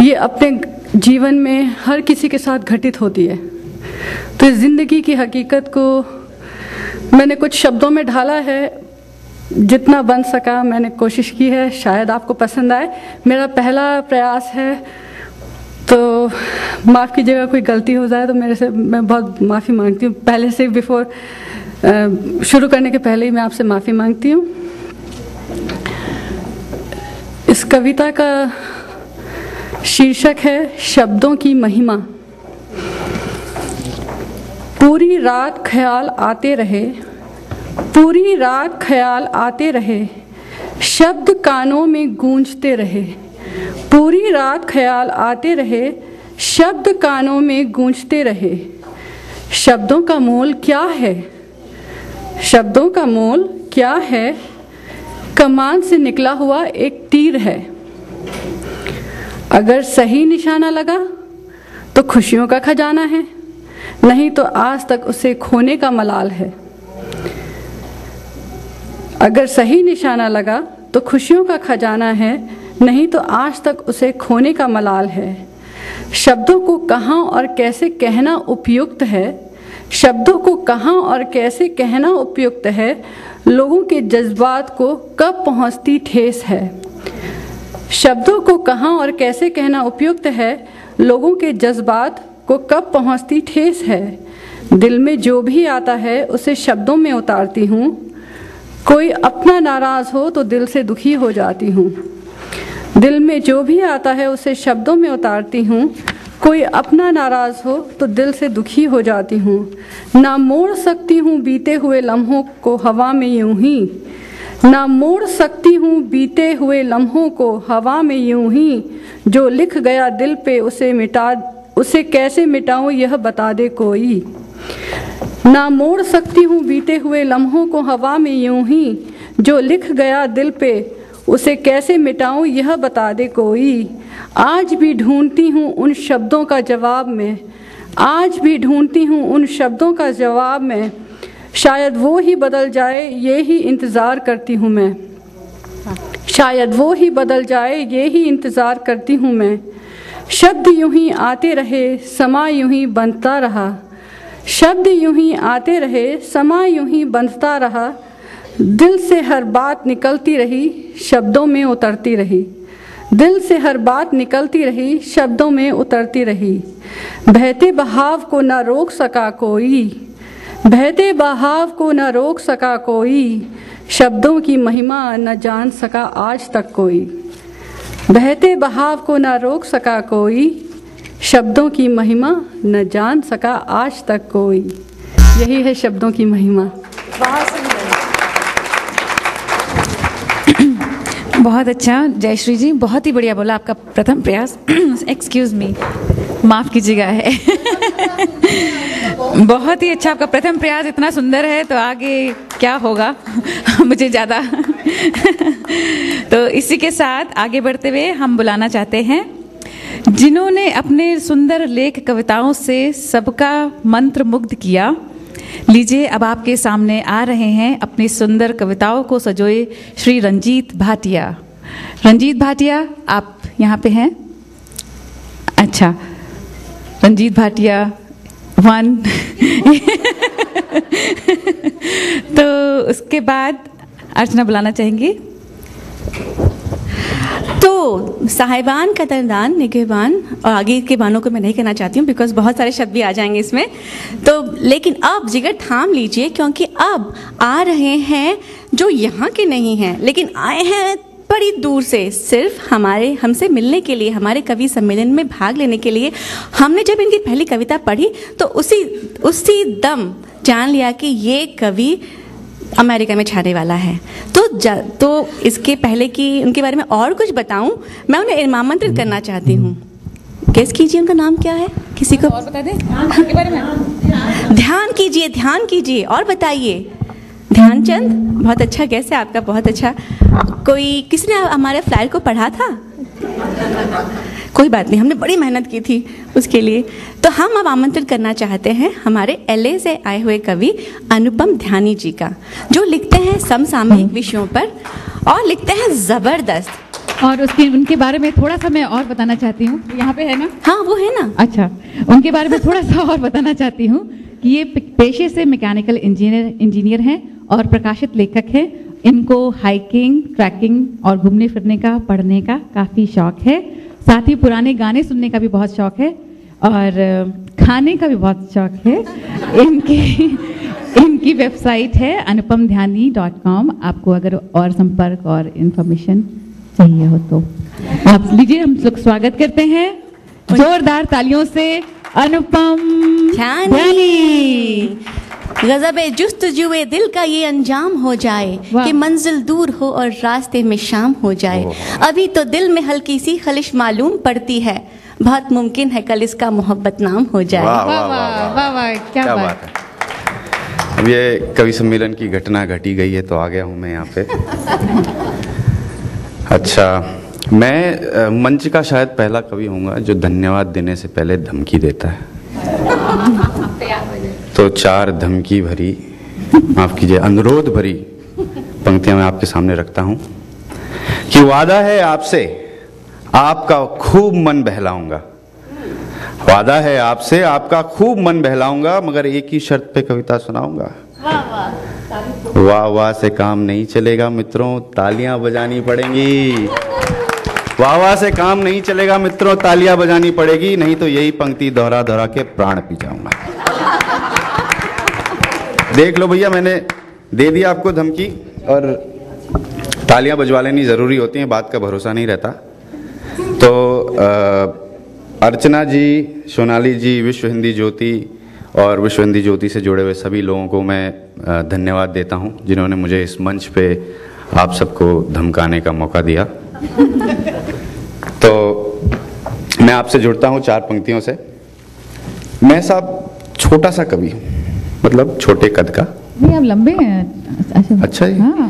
ये अपने जीवन में हर किसी के साथ घटित होती है। तो इस ज़िंदगी की हकीकत को मैंने कुछ शब्दों में ढाला है, जितना बन सका मैंने कोशिश की है, शायद आपको पसंद आए। मेरा पहला प्रयास है, तो माफ़ कीजिएगा कोई गलती हो जाए तो मेरे से मैं बहुत माफ़ी मांगती हूँ। पहले से बिफोर शुरू करने के पहले ही मैं आपसे माफ़ी मांगती हूँ। इस कविता का शीर्षक है शब्दों की महिमा। पूरी रात ख्याल आते रहे, पूरी रात ख्याल आते रहे, शब्द कानों में गूंजते रहे। पूरी रात ख्याल आते रहे, शब्द कानों में गूंजते रहे। शब्दों का मोल क्या है, शब्दों का मोल क्या है, कमान से निकला हुआ एक तीर है। अगर सही निशाना लगा तो खुशियों का खजाना है, नहीं तो आज तक उसे खोने का मलाल है। अगर सही निशाना लगा तो खुशियों का खजाना है, नहीं तो आज तक उसे खोने का मलाल है। शब्दों को कहाँ और कैसे कहना उपयुक्त है, शब्दों को कहाँ और कैसे कहना उपयुक्त है, लोगों के जज्बात को कब पहुँचती ठेस है। शब्दों को कहाँ और कैसे कहना उपयुक्त है, लोगों के जज्बात को कब पहुँचती ठेस है। दिल में जो भी आता है उसे शब्दों में उतारती हूँ, कोई अपना नाराज़ हो तो दिल से दुखी हो जाती हूँ। दिल में जो भी आता है उसे शब्दों में उतारती हूँ, कोई अपना नाराज़ हो तो दिल से दुखी हो जाती हूँ। ना मोड़ सकती हूँ बीते हुए लम्हों को हवा में यूं ही, ना मोड़ सकती हूँ बीते हुए लम्हों को हवा में यूं ही। जो लिख गया दिल पे उसे कैसे मिटाऊँ यह बता दे कोई। ना मोड़ सकती हूँ बीते हुए लम्हों को हवा में यूं ही, जो लिख गया दिल पे उसे कैसे मिटाऊँ यह बता दे कोई। आज भी ढूंढती हूँ उन शब्दों का जवाब में, आज भी ढूंढती हूँ उन शब्दों का जवाब में, शायद वो ही बदल जाए ये ही इंतज़ार करती हूँ मैं। शायद वो ही बदल जाए ये ही इंतज़ार करती हूँ मैं। शब्द यूं ही आते रहे समा यूं ही बंधता रहा, शब्द यूं ही आते रहे समा यूं ही बंधता रहा। दिल से हर बात निकलती रही शब्दों में उतरती रही, दिल से हर बात निकलती रही शब्दों में उतरती रही। बहते बहाव को न रोक सका कोई, बहते बहाव को न रोक सका कोई, शब्दों की महिमा न जान सका आज तक कोई। बहते बहाव को न रोक सका कोई, शब्दों की महिमा न जान सका आज तक कोई। यही है शब्दों की महिमा। बहुत अच्छा जयश्री जी, बहुत ही बढ़िया बोला आपका प्रथम प्रयास। एक्सक्यूज मी, माफ़ कीजिएगा है। बहुत ही अच्छा आपका प्रथम प्रयास, इतना सुंदर है तो आगे क्या होगा मुझे ज़्यादा। तो इसी के साथ आगे बढ़ते हुए हम बुलाना चाहते हैं जिन्होंने अपने सुंदर लेख कविताओं से सबका मंत्र मुग्ध किया। लीजिए, अब आपके सामने आ रहे हैं अपनी सुंदर कविताओं को सजोए श्री रंजीत भाटिया। रंजीत भाटिया, आप यहाँ पे हैं? अच्छा, रंजीत भाटिया 1। तो उसके बाद अर्चना बुलाना चाहेंगी। तो साहिबान, कदरदान, निगहबान और आगे के बानों को मैं नहीं कहना चाहती हूँ बिकॉज बहुत सारे शब्द भी आ जाएंगे इसमें। तो लेकिन अब जिगर थाम लीजिए क्योंकि अब आ रहे हैं जो यहाँ के नहीं हैं लेकिन आए हैं बड़ी दूर से, सिर्फ हमसे मिलने के लिए, हमारे कवि सम्मेलन में भाग लेने के लिए। हमने जब इनकी पहली कविता पढ़ी तो उसी दम जान लिया कि ये कवि अमेरिका में छाने वाला है। तो इसके पहले कि उनके बारे में और कुछ बताऊं, मैं उन्हें आमंत्रित करना चाहती हूँ। गेस कीजिए उनका नाम क्या है, किसी को और बता दें उनके बारे में? ध्यान कीजिए और बताइए। ध्यानचंद, बहुत अच्छा गेस है आपका, बहुत अच्छा। किसी ने हमारे फ्लायर को पढ़ा था? कोई बात नहीं, हमने बड़ी मेहनत की थी उसके लिए। तो हम अब आमंत्रित करना चाहते हैं हमारे LA से आए हुए कवि अनुपम ध्यानी जी का, जो लिखते हैं समसामयिक विषयों पर और लिखते हैं ज़बरदस्त। और उनके बारे में थोड़ा सा मैं और बताना चाहती हूँ। यहाँ पे है ना? हाँ, वो है ना। अच्छा, उनके बारे में थोड़ा सा और बताना चाहती हूँ कि ये पेशे से मैकेनिकल इंजीनियर हैं और प्रकाशित लेखक हैं। इनको हाइकिंग, ट्रैकिंग और घूमने फिरने का, पढ़ने का काफ़ी शौक है। साथ ही पुराने गाने सुनने का भी बहुत शौक है और खाने का भी बहुत शौक है। इनकी वेबसाइट है anupamdhyani.com। आपको अगर और संपर्क और इन्फॉर्मेशन चाहिए हो तो आप लीजिए। हम लोग स्वागत करते हैं जोरदार तालियों से अनुपम ध्यानी। गज़ब-ए जुस्तजुए दिल का ये अंजाम हो जाए कि मंजिल दूर हो और रास्ते में शाम हो जाए। अभी तो दिल में हल्की सी खलिश मालूम पड़ती है, बहुत मुमकिन है कल इसका मोहब्बत नाम हो जाए। वाह वाह वाह, क्या बात है। अब ये कवि सम्मेलन की घटना घटी गई है तो आ गया हूँ मैं यहाँ पे। अच्छा, मैं मंच का शायद पहला कवि होऊंगा जो धन्यवाद देने से पहले धमकी देता है। तो 4 धमकी भरी, माफ कीजिए अनुरोध भरी पंक्तियां मैं आपके सामने रखता हूं कि वादा है आपसे आपका खूब मन बहलाऊंगा, वादा है आपसे आपका खूब मन बहलाऊंगा, मगर एक ही शर्त पे कविता सुनाऊंगा। वाह वाह से काम नहीं चलेगा मित्रों, तालियां बजानी पड़ेंगी। वाह वाह से काम नहीं चलेगा मित्रों, तालियां बजानी पड़ेगी, नहीं तो यही पंक्ति दोहरा दोहरा के प्राण पी जाऊंगा। देख लो भैया, मैंने दे दिया आपको धमकी, और तालियां बजवा लेनी जरूरी होती हैं, बात का भरोसा नहीं रहता। तो अर्चना जी, सोनाली जी, विश्व हिंदी ज्योति और विश्व हिंदी ज्योति से जुड़े हुए सभी लोगों को मैं धन्यवाद देता हूं, जिन्होंने मुझे इस मंच पे आप सबको धमकाने का मौका दिया। तो मैं आपसे जुड़ता हूं 4 पंक्तियों से। मैं साहब छोटा सा कवि, मतलब छोटे कद का। नहीं, आप लंबे हैं। अच्छा जी। हाँ,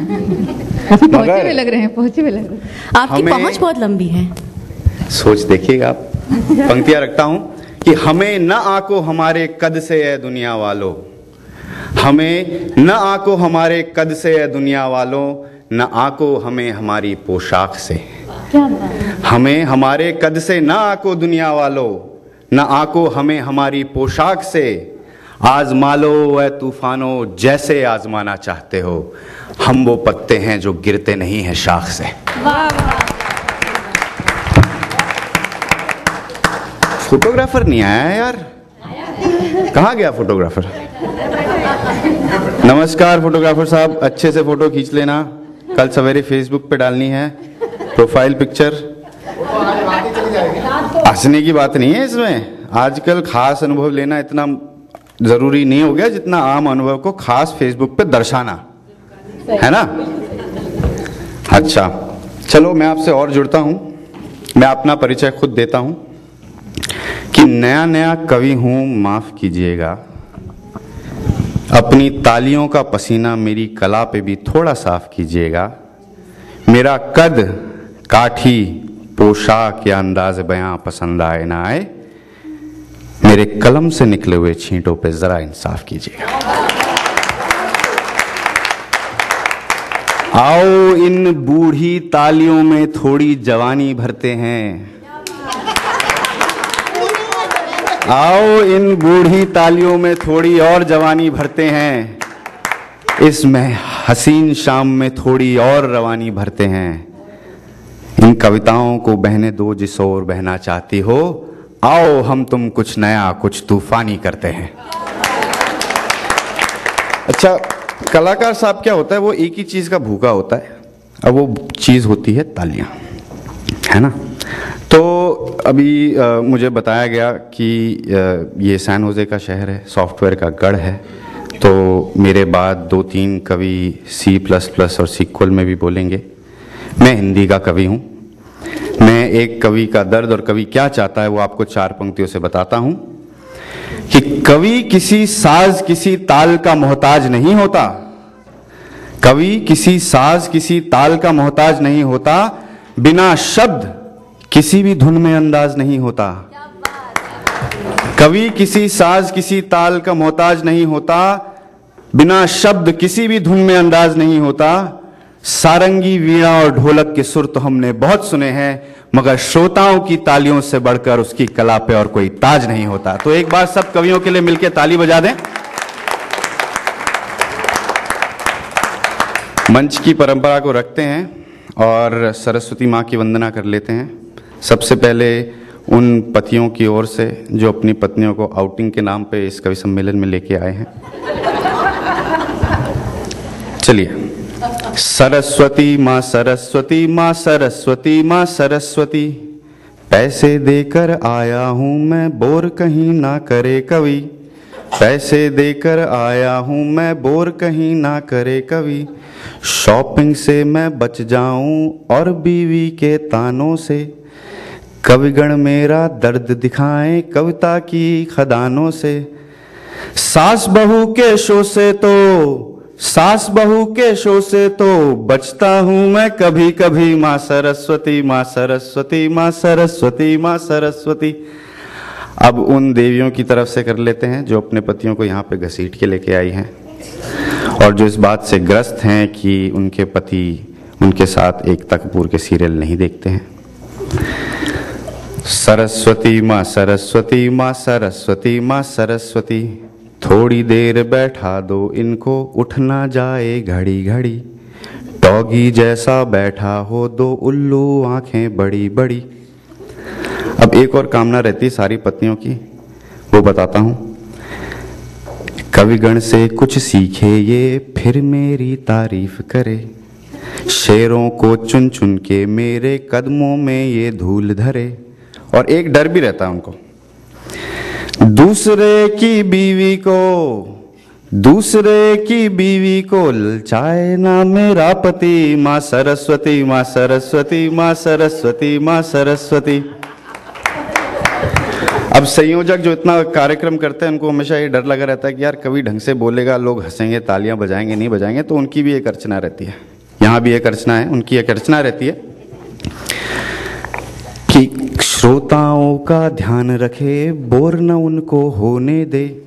पहुंचे हुए लग रहे हैं, पहुंचे हुए लग रहे हैं। आपकी पहुंच बहुत लंबी है। सोच देखिएगा आप। पंक्तियां रखता हूं कि हमें न आको हमारे कद से है दुनिया वालों, हमें न आको हमारे कद से है दुनिया वालों, न आको हमें हमारी पोशाक से। हमें हमारे कद से न आको दुनिया वालों, न आको हमें हमारी पोशाक से। आजमा लो वह तूफानों जैसे आजमाना चाहते हो, हम वो पत्ते हैं जो गिरते नहीं हैं शाख से। फोटोग्राफर नहीं आया यार, कहाँ गया फोटोग्राफर? नमस्कार फोटोग्राफर साहब, अच्छे से फोटो खींच लेना, कल सवेरे फेसबुक पे डालनी है प्रोफाइल पिक्चर। हंसने की बात नहीं है इसमें, आजकल खास अनुभव लेना इतना जरूरी नहीं हो गया जितना आम अनुभव को खास फेसबुक पे दर्शाना है ना। अच्छा चलो, मैं आपसे और जुड़ता हूं। मैं अपना परिचय खुद देता हूं कि नया नया कवि हूं, माफ कीजिएगा। अपनी तालियों का पसीना मेरी कला पे भी थोड़ा साफ कीजिएगा। मेरा कद, काठी, पोशाक या अंदाज बयां पसंद आए ना आए, मेरे कलम से निकले हुए छींटों पे जरा इंसाफ कीजिएगा। आओ इन बूढ़ी तालियों में थोड़ी जवानी भरते हैं, आओ इन बूढ़ी तालियों में थोड़ी और जवानी भरते हैं, इसमें हसीन शाम में थोड़ी और रवानी भरते हैं। इन कविताओं को बहने दो जिस ओर बहना चाहती हो, आओ हम तुम कुछ नया कुछ तूफानी करते हैं। अच्छा, कलाकार साहब क्या होता है, वो एक ही चीज का भूखा होता है, अब वो चीज होती है तालियां, है ना। तो अभी मुझे बताया गया कि ये सैन होजे का शहर है, सॉफ्टवेयर का गढ़ है। तो मेरे बाद 2-3 कवि C++ और सीक्वल में भी बोलेंगे। मैं हिंदी का कवि हूँ। मैं एक कवि का दर्द और कवि क्या चाहता है वो आपको 4 पंक्तियों से बताता हूँ कि कवि किसी साज किसी ताल का मोहताज नहीं होता, कवि किसी साज किसी ताल का मोहताज नहीं होता, बिना शब्द किसी भी धुन में अंदाज नहीं होता। कवि किसी साज किसी ताल का मोहताज नहीं होता, बिना शब्द किसी भी धुन में अंदाज नहीं होता। सारंगी, वीणा और ढोलक के सुर तो हमने बहुत सुने हैं, मगर श्रोताओं की तालियों से बढ़कर उसकी कला पे और कोई ताज नहीं होता। तो एक बार सब कवियों के लिए मिलकर ताली बजा दें। मंच की परंपरा को रखते हैं और सरस्वती माँ की वंदना कर लेते हैं। सबसे पहले उन पतियों की ओर से जो अपनी पत्नियों को आउटिंग के नाम पे इस कवि सम्मेलन में लेके आए हैं। चलिए, सरस्वती माँ सरस्वती माँ सरस्वती माँ सरस्वती, पैसे देकर आया हूँ मैं बोर कहीं ना करे कवि, पैसे देकर आया हूँ मैं बोर कहीं ना करे कवि, शॉपिंग से मैं बच जाऊं और बीवी के तानों से, कविगण मेरा दर्द दिखाएं कविता की खदानों से। सास बहू के शो से तो, सास बहू के शो से तो बचता हूँ मैं कभी कभी, माँ सरस्वती माँ सरस्वती माँ सरस्वती माँ सरस्वती। अब उन देवियों की तरफ से कर लेते हैं जो अपने पतियों को यहाँ पे घसीट के लेके आई हैं और जो इस बात से ग्रस्त हैं कि उनके पति उनके साथ एकता कपूर के सीरियल नहीं देखते हैं। सरस्वती माँ सरस्वती माँ सरस्वती माँ सरस्वती, थोड़ी देर बैठा दो इनको, उठ ना जाए घड़ी घड़ी, डॉगी जैसा बैठा हो दो उल्लू, आंखें बड़ी बड़ी। अब एक और कामना रहती है सारी पत्नियों की, वो बताता हूं। कविगण से कुछ सीखे ये, फिर मेरी तारीफ करे, शेरों को चुन चुन के मेरे कदमों में ये धूल धरे। और एक डर भी रहता है उनको, दूसरे की बीवी को ललचाए ना मेरा पति, माँ सरस्वती माँ सरस्वती माँ सरस्वती माँ सरस्वती। अब संयोजक जो इतना कार्यक्रम करते हैं उनको हमेशा ये डर लगा रहता है कि यार कभी ढंग से बोलेगा, लोग हंसेंगे, तालियां बजाएंगे, नहीं बजाएंगे, तो उनकी भी एक अर्चना रहती है। यहाँ भी एक अर्चना है, उनकी एक अर्चना रहती है कि श्रोताओं का ध्यान रखे, बोर न उनको होने दे,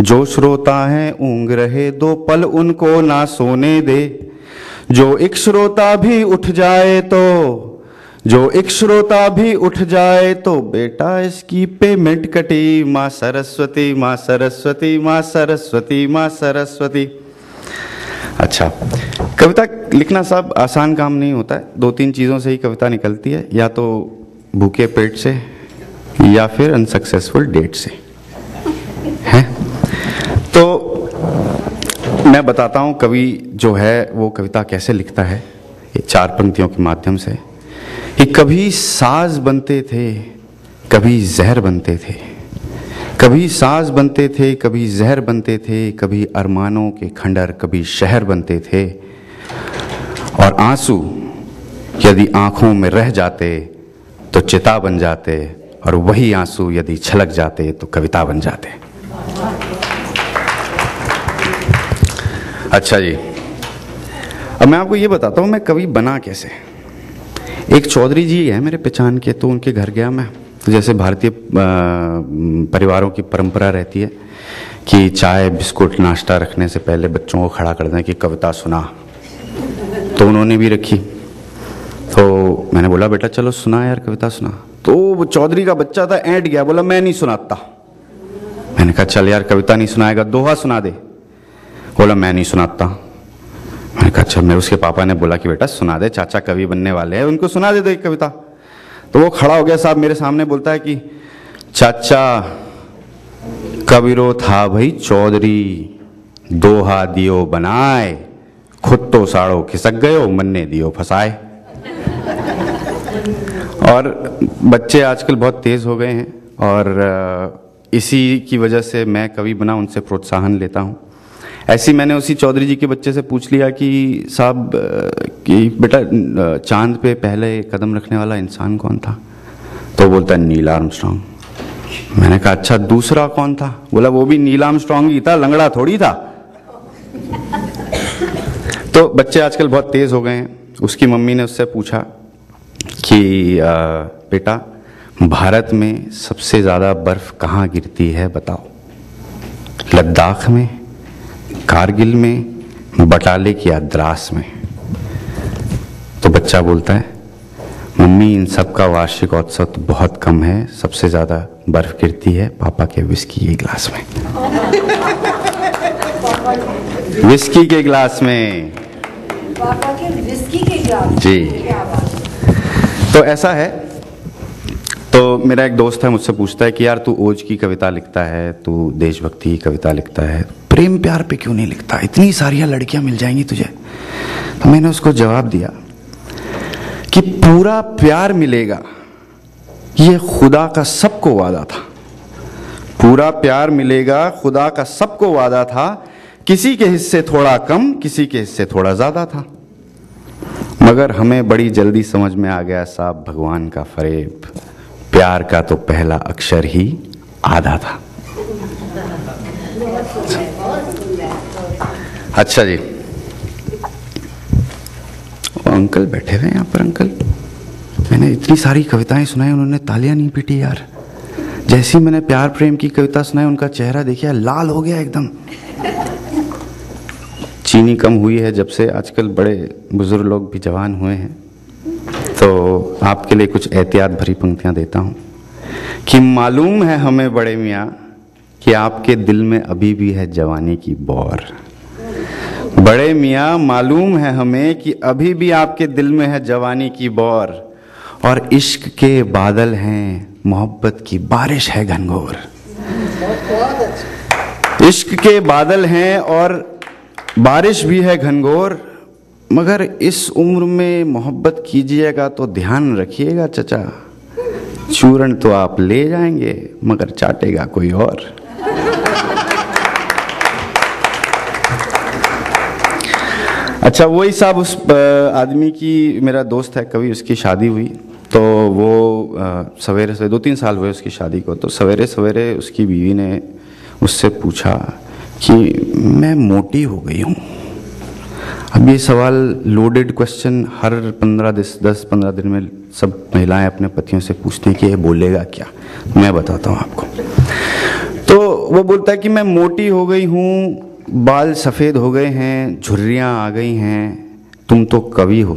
जो श्रोता हैं ऊँग रहे, दो पल उनको ना सोने दे, जो एक श्रोता भी उठ जाए तो बेटा इसकी पेमेंट कटी, माँ सरस्वती माँ सरस्वती माँ सरस्वती माँ सरस्वती। अच्छा, कविता लिखना साहब आसान काम नहीं होता है। 2-3 चीज़ों से ही कविता निकलती है, या तो भूखे पेट से या फिर अनसक्सेसफुल डेट से, है। तो मैं बताता हूँ कवि जो है वो कविता कैसे लिखता है, ये 4 पंक्तियों के माध्यम से। कि कभी साज बनते थे, कभी जहर बनते थे, कभी साज बनते थे, कभी जहर बनते थे, कभी अरमानों के खंडर, कभी शहर बनते थे, और आंसू यदि आंखों में रह जाते तो चिता बन जाते, और वही आंसू यदि छलक जाते तो कविता बन जाते। अच्छा जी, अब मैं आपको ये बताता हूँ मैं कवि बना कैसे। एक चौधरी जी है मेरे पहचान के, तो उनके घर गया मैं। जैसे भारतीय परिवारों की परंपरा रहती है कि चाय बिस्कुट नाश्ता रखने से पहले बच्चों को खड़ा कर दें कि कविता सुना, तो उन्होंने भी रखी। तो मैंने बोला बेटा चलो सुना यार, कविता सुना। तो वो चौधरी का बच्चा था, ऐंठ गया, बोला मैं नहीं सुनाता। मैंने कहा चल यार कविता नहीं सुनाएगा, दोहा सुना दे। बोला मैं नहीं सुनाता। मैंने कहा अच्छा। मैं उसके पापा ने बोला कि बेटा सुना दे, चाचा कवि बनने वाले हैं, उनको सुना दे दो एक कविता। तो वो खड़ा हो गया साहब मेरे सामने, बोलता है कि चाचा कबीरो था भाई चौधरी, दोहा दियो बनाए, खुद तो साड़ो खिसक गयो, मन्ने दियो फसाए। और बच्चे आजकल बहुत तेज हो गए हैं, और इसी की वजह से मैं कवि बना उनसे प्रोत्साहन लेता हूँ। ऐसी मैंने उसी चौधरी जी के बच्चे से पूछ लिया कि साहब कि बेटा चांद पे पहले कदम रखने वाला इंसान कौन था? तो बोलता है नील आर्मस्ट्रांग। मैंने कहा अच्छा दूसरा कौन था? बोला वो भी नील आर्मस्ट्रांग ही था, लंगड़ा थोड़ी था। तो बच्चे आजकल बहुत तेज हो गए हैं। उसकी मम्मी ने उससे पूछा कि बेटा भारत में सबसे ज्यादा बर्फ कहाँ गिरती है बताओ? लद्दाख में, कारगिल में, बटाले की द्रास में। तो बच्चा बोलता है मम्मी इन सब का वार्षिक औसत तो बहुत कम है, सबसे ज्यादा बर्फ गिरती है पापा के विस्की के गिलास में। विस्की के गिलास में, पापा के विस्की के गिलास जी। तो ऐसा है। तो मेरा एक दोस्त है मुझसे पूछता है कि यार तू ओज की कविता लिखता है, तू देशभक्ति की कविता लिखता है, प्रेम प्यार पे क्यों नहीं लिखता? इतनी सारी लड़कियां मिल जाएंगी तुझे। तो मैंने उसको जवाब दिया कि पूरा प्यार मिलेगा ये खुदा का सबको वादा था। पूरा प्यार मिलेगा खुदा का सबको वादा था, किसी के हिस्से थोड़ा कम, किसी के हिस्से थोड़ा ज्यादा था। मगर हमें बड़ी जल्दी समझ में आ गया साहब भगवान का फरेब, प्यार का तो पहला अक्षर ही आधा था। अच्छा जी, वो अंकल बैठे हुए यहाँ पर। अंकल मैंने इतनी सारी कविताएं सुनाई, उन्होंने तालियां नहीं पीटी यार। जैसे ही मैंने प्यार प्रेम की कविता सुनाई, उनका चेहरा देखिए लाल हो गया एकदम। चीनी कम हुई है जब से, आजकल बड़े बुजुर्ग लोग भी जवान हुए हैं, तो आपके लिए कुछ एहतियात भरी पंक्तियां देता हूं कि मालूम है हमें बड़े मियाँ कि आपके दिल में अभी भी है जवानी की बौर। बड़े मियाँ मालूम है हमें कि अभी भी आपके दिल में है जवानी की बौर, और इश्क के बादल हैं, मोहब्बत की बारिश है घनघोर। इश्क के बादल हैं और बारिश भी है घनघोर, मगर इस उम्र में मोहब्बत कीजिएगा तो ध्यान रखिएगा चचा, चूरन तो आप ले जाएंगे मगर चाटेगा कोई और। अच्छा, वही साहब उस आदमी की, मेरा दोस्त है कवि, उसकी शादी हुई, तो वो सवेरे से 2-3 साल हुए उसकी शादी को, तो सवेरे सवेरे उसकी बीवी ने उससे पूछा कि मैं मोटी हो गई हूँ। अब ये सवाल लोडेड क्वेश्चन हर 10-15 दिन में सब महिलाएं अपने पतियों से पूछती हैं कि ये बोलेगा क्या। मैं बताता हूँ आपको। तो वो बोलता है कि मैं मोटी हो गई हूँ, बाल सफ़ेद हो गए हैं, झुर्रियाँ आ गई हैं, तुम तो कवि हो,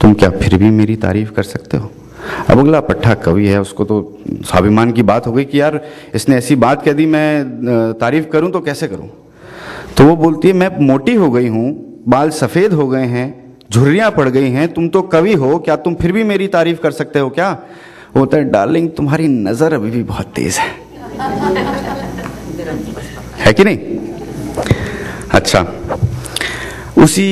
तुम क्या फिर भी मेरी तारीफ कर सकते हो? अब अगला पट्टा कवि है, उसको तो स्वाभिमान की बात हो गई कि यार इसने ऐसी बात कह दी, मैं तारीफ करूं तो कैसे करूं। तो वो बोलती है मैं मोटी हो गई हूं, बाल सफ़ेद हो गए हैं, झुर्रियाँ पड़ गई हैं, तुम तो कवि हो, क्या तुम फिर भी मेरी तारीफ कर सकते हो क्या? वो बोलता है डार्लिंग तुम्हारी नज़र अभी भी बहुत तेज है कि नहीं? अच्छा, उसी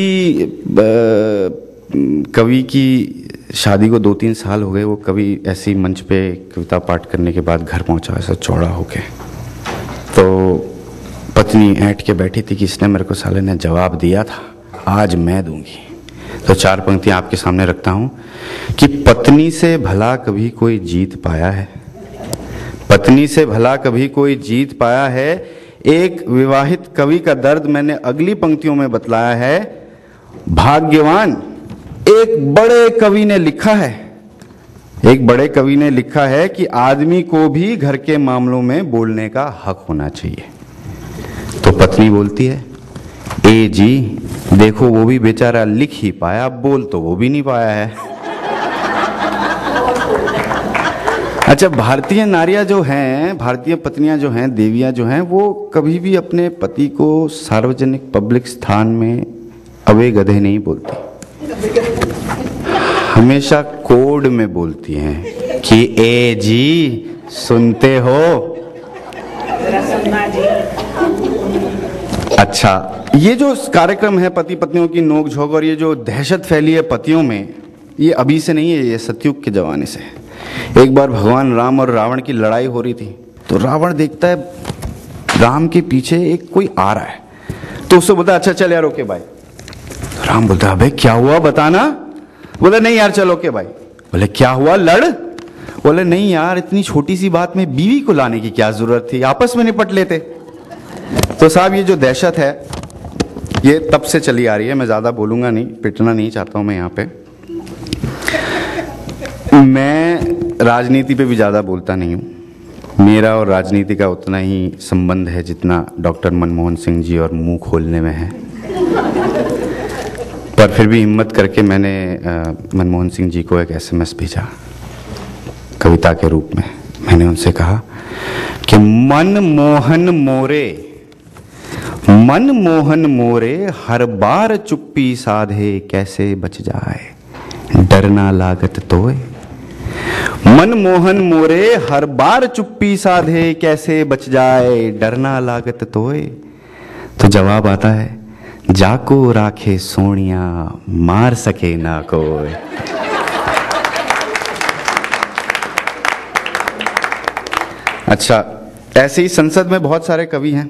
कवि की शादी को 2-3 साल हो गए। वो कवि ऐसी मंच पे कविता पाठ करने के बाद घर पहुंचा ऐसा चौड़ा होके, तो पत्नी ऐंठ के बैठी थी कि इसने मेरे को साले ने जवाब दिया था, आज मैं दूंगी। तो 4 पंक्तियां आपके सामने रखता हूं कि पत्नी से भला कभी कोई जीत पाया है, पत्नी से भला कभी कोई जीत पाया है, एक विवाहित कवि का दर्द मैंने अगली पंक्तियों में बतलाया है। भाग्यवान एक बड़े कवि ने लिखा है, एक बड़े कवि ने लिखा है कि आदमी को भी घर के मामलों में बोलने का हक होना चाहिए। तो पत्नी बोलती है ए जी देखो वो भी बेचारा लिख ही पाया, बोल तो वो भी नहीं पाया है। अच्छा, भारतीय नारियां जो हैं, भारतीय पत्नियां जो हैं, देवियां जो हैं, वो कभी भी अपने पति को सार्वजनिक पब्लिक स्थान में अवे गधे नहीं बोलती, हमेशा कोड में बोलती हैं कि ए जी सुनते हो। अच्छा, ये जो कार्यक्रम है पति पत्नियों की नोक झोंक और ये जो दहशत फैली है पतियों में, ये अभी से नहीं है, ये सतयुग के जमाने से है। एक बार भगवान राम और रावण की लड़ाई हो रही थी, तो रावण देखता है राम के पीछे एक कोई आ रहा है, तो उससे बोलता अच्छा चल यार ओके भाई। तो राम बोलता अबे क्या हुआ बताना? बोला नहीं यार चलो ओके भाई। बोले क्या हुआ लड़? बोले नहीं यार इतनी छोटी सी बात में बीवी को लाने की क्या जरूरत थी, आपस में निपट लेते। तो साहब ये जो दहशत है ये तब से चली आ रही है, मैं ज्यादा बोलूंगा नहीं, पिटना नहीं चाहता हूं मैं यहाँ पे। मैं राजनीति पे भी ज़्यादा बोलता नहीं हूँ, मेरा और राजनीति का उतना ही संबंध है जितना डॉक्टर मनमोहन सिंह जी और मुंह खोलने में है। पर फिर भी हिम्मत करके मैंने मनमोहन सिंह जी को एक SMS भेजा कविता के रूप में। मैंने उनसे कहा कि मन मोहन मोरे हर बार चुप्पी साधे कैसे बच जाए, डरना लागत तोए। मन मोहन मोरे हर बार चुप्पी साधे कैसे बच जाए, डरना लागत तोए। तो जवाब आता है जाको राखे सोनिया मार सके ना कोई। अच्छा, ऐसे ही संसद में बहुत सारे कवि हैं,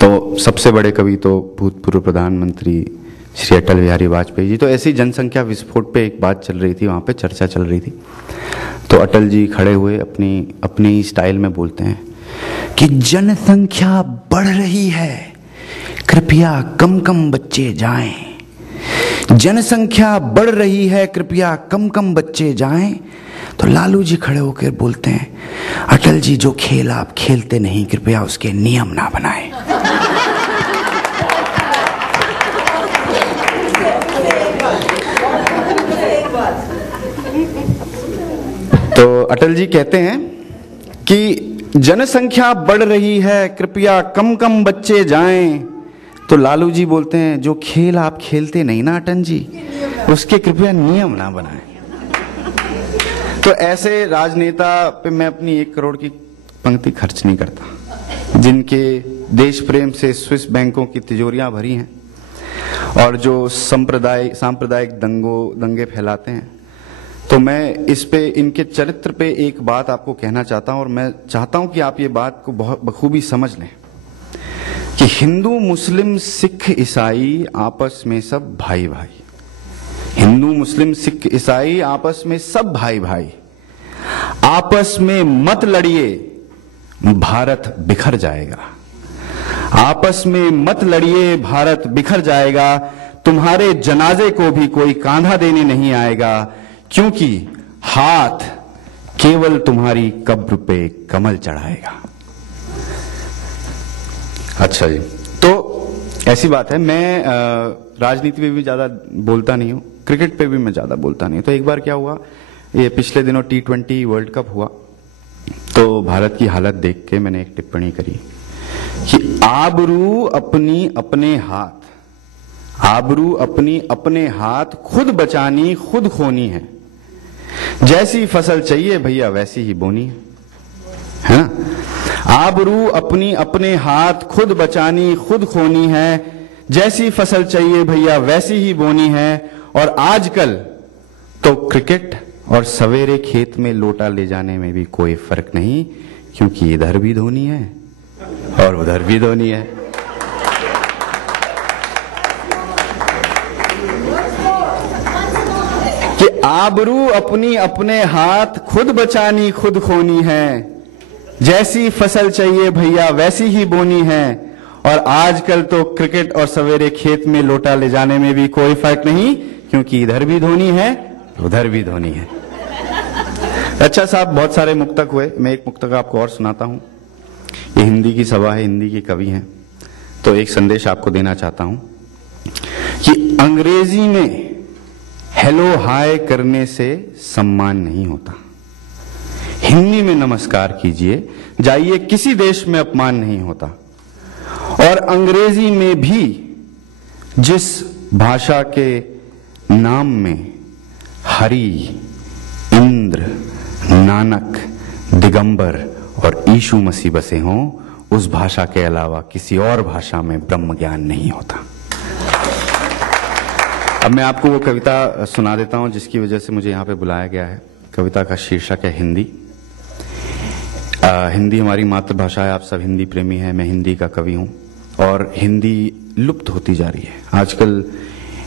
तो सबसे बड़े कवि तो भूतपूर्व प्रधानमंत्री श्री अटल बिहारी वाजपेयी जी। तो ऐसी जनसंख्या विस्फोट पे एक बात चल रही थी, वहाँ पे चर्चा चल रही थी। तो अटल जी खड़े हुए अपनी स्टाइल में बोलते हैं कि जनसंख्या बढ़ रही है, कृपया कम कम बच्चे जाएं। जनसंख्या बढ़ रही है, कृपया कम कम बच्चे जाएं। तो लालू जी खड़े होकर बोलते हैं, अटल जी जो खेल आप खेलते नहीं, कृपया उसके नियम ना बनाएं। तो अटल जी कहते हैं कि जनसंख्या बढ़ रही है, कृपया कम कम बच्चे जाएं। तो लालू जी बोलते हैं, जो खेल आप खेलते नहीं ना अटल जी, उसके कृपया नियम ना बनाएं। तो ऐसे राजनेता पे मैं अपनी 1 करोड़ की पंक्ति खर्च नहीं करता, जिनके देश प्रेम से स्विस बैंकों की तिजोरियां भरी हैं और जो सांप्रदायिक दंगे फैलाते हैं। तो मैं इस पे, इनके चरित्र पे एक बात आपको कहना चाहता हूं, और मैं चाहता हूं कि आप ये बात को बहुत बखूबी समझ लें कि हिंदू, मुस्लिम, सिख, ईसाई आपस में सब भाई भाई। हिंदू, मुस्लिम, सिख, ईसाई आपस में सब भाई भाई। आपस में मत लड़िए, भारत बिखर जाएगा। आपस में मत लड़िए, भारत बिखर जाएगा। तुम्हारे जनाजे को भी कोई कांधा देने नहीं आएगा, क्योंकि हाथ केवल तुम्हारी कब्र पे कमल चढ़ाएगा। अच्छा जी, तो ऐसी बात है, मैं राजनीति पे भी ज्यादा बोलता नहीं हूं, क्रिकेट पे भी मैं ज्यादा बोलता नहीं हूं। तो एक बार क्या हुआ, ये पिछले दिनों T20 वर्ल्ड कप हुआ, तो भारत की हालत देख के मैंने एक टिप्पणी करी कि आबरू अपनी अपने हाथ, आबरू अपनी अपने हाथ, खुद बचानी खुद खोनी है। जैसी फसल चाहिए भैया वैसी ही बोनी है ना। आबरू अपनी अपने हाथ, खुद बचानी खुद खोनी है। जैसी फसल चाहिए भैया वैसी ही बोनी है। और आजकल तो क्रिकेट और सवेरे खेत में लोटा ले जाने में भी कोई फर्क नहीं, क्योंकि इधर भी धोनी है और उधर भी धोनी है। कि आबरू अपनी अपने हाथ, खुद बचानी खुद खोनी है। जैसी फसल चाहिए भैया वैसी ही बोनी है। और आजकल तो क्रिकेट और सवेरे खेत में लोटा ले जाने में भी कोई फर्क नहीं, क्योंकि इधर भी धोनी है उधर भी धोनी है। अच्छा साहब, बहुत सारे मुक्तक हुए, मैं एक मुक्तक आपको और सुनाता हूं। ये हिंदी की सभा है, हिंदी के कवि हैं, तो एक संदेश आपको देना चाहता हूं कि अंग्रेजी में हेलो हाय करने से सम्मान नहीं होता। हिंदी में नमस्कार कीजिए, जाइए, किसी देश में अपमान नहीं होता। और अंग्रेजी में भी जिस भाषा के नाम में हरि, इंद्र, नानक, दिगंबर और यीशु मसीह बसे हों, उस भाषा के अलावा किसी और भाषा में ब्रह्म ज्ञान नहीं होता। अब मैं आपको वो कविता सुना देता हूं जिसकी वजह से मुझे यहां पे बुलाया गया है। कविता का शीर्षक है हिंदी। हिंदी हमारी मातृभाषा है, आप सब हिंदी प्रेमी हैं, मैं हिंदी का कवि हूं और हिंदी लुप्त होती जा रही है। आजकल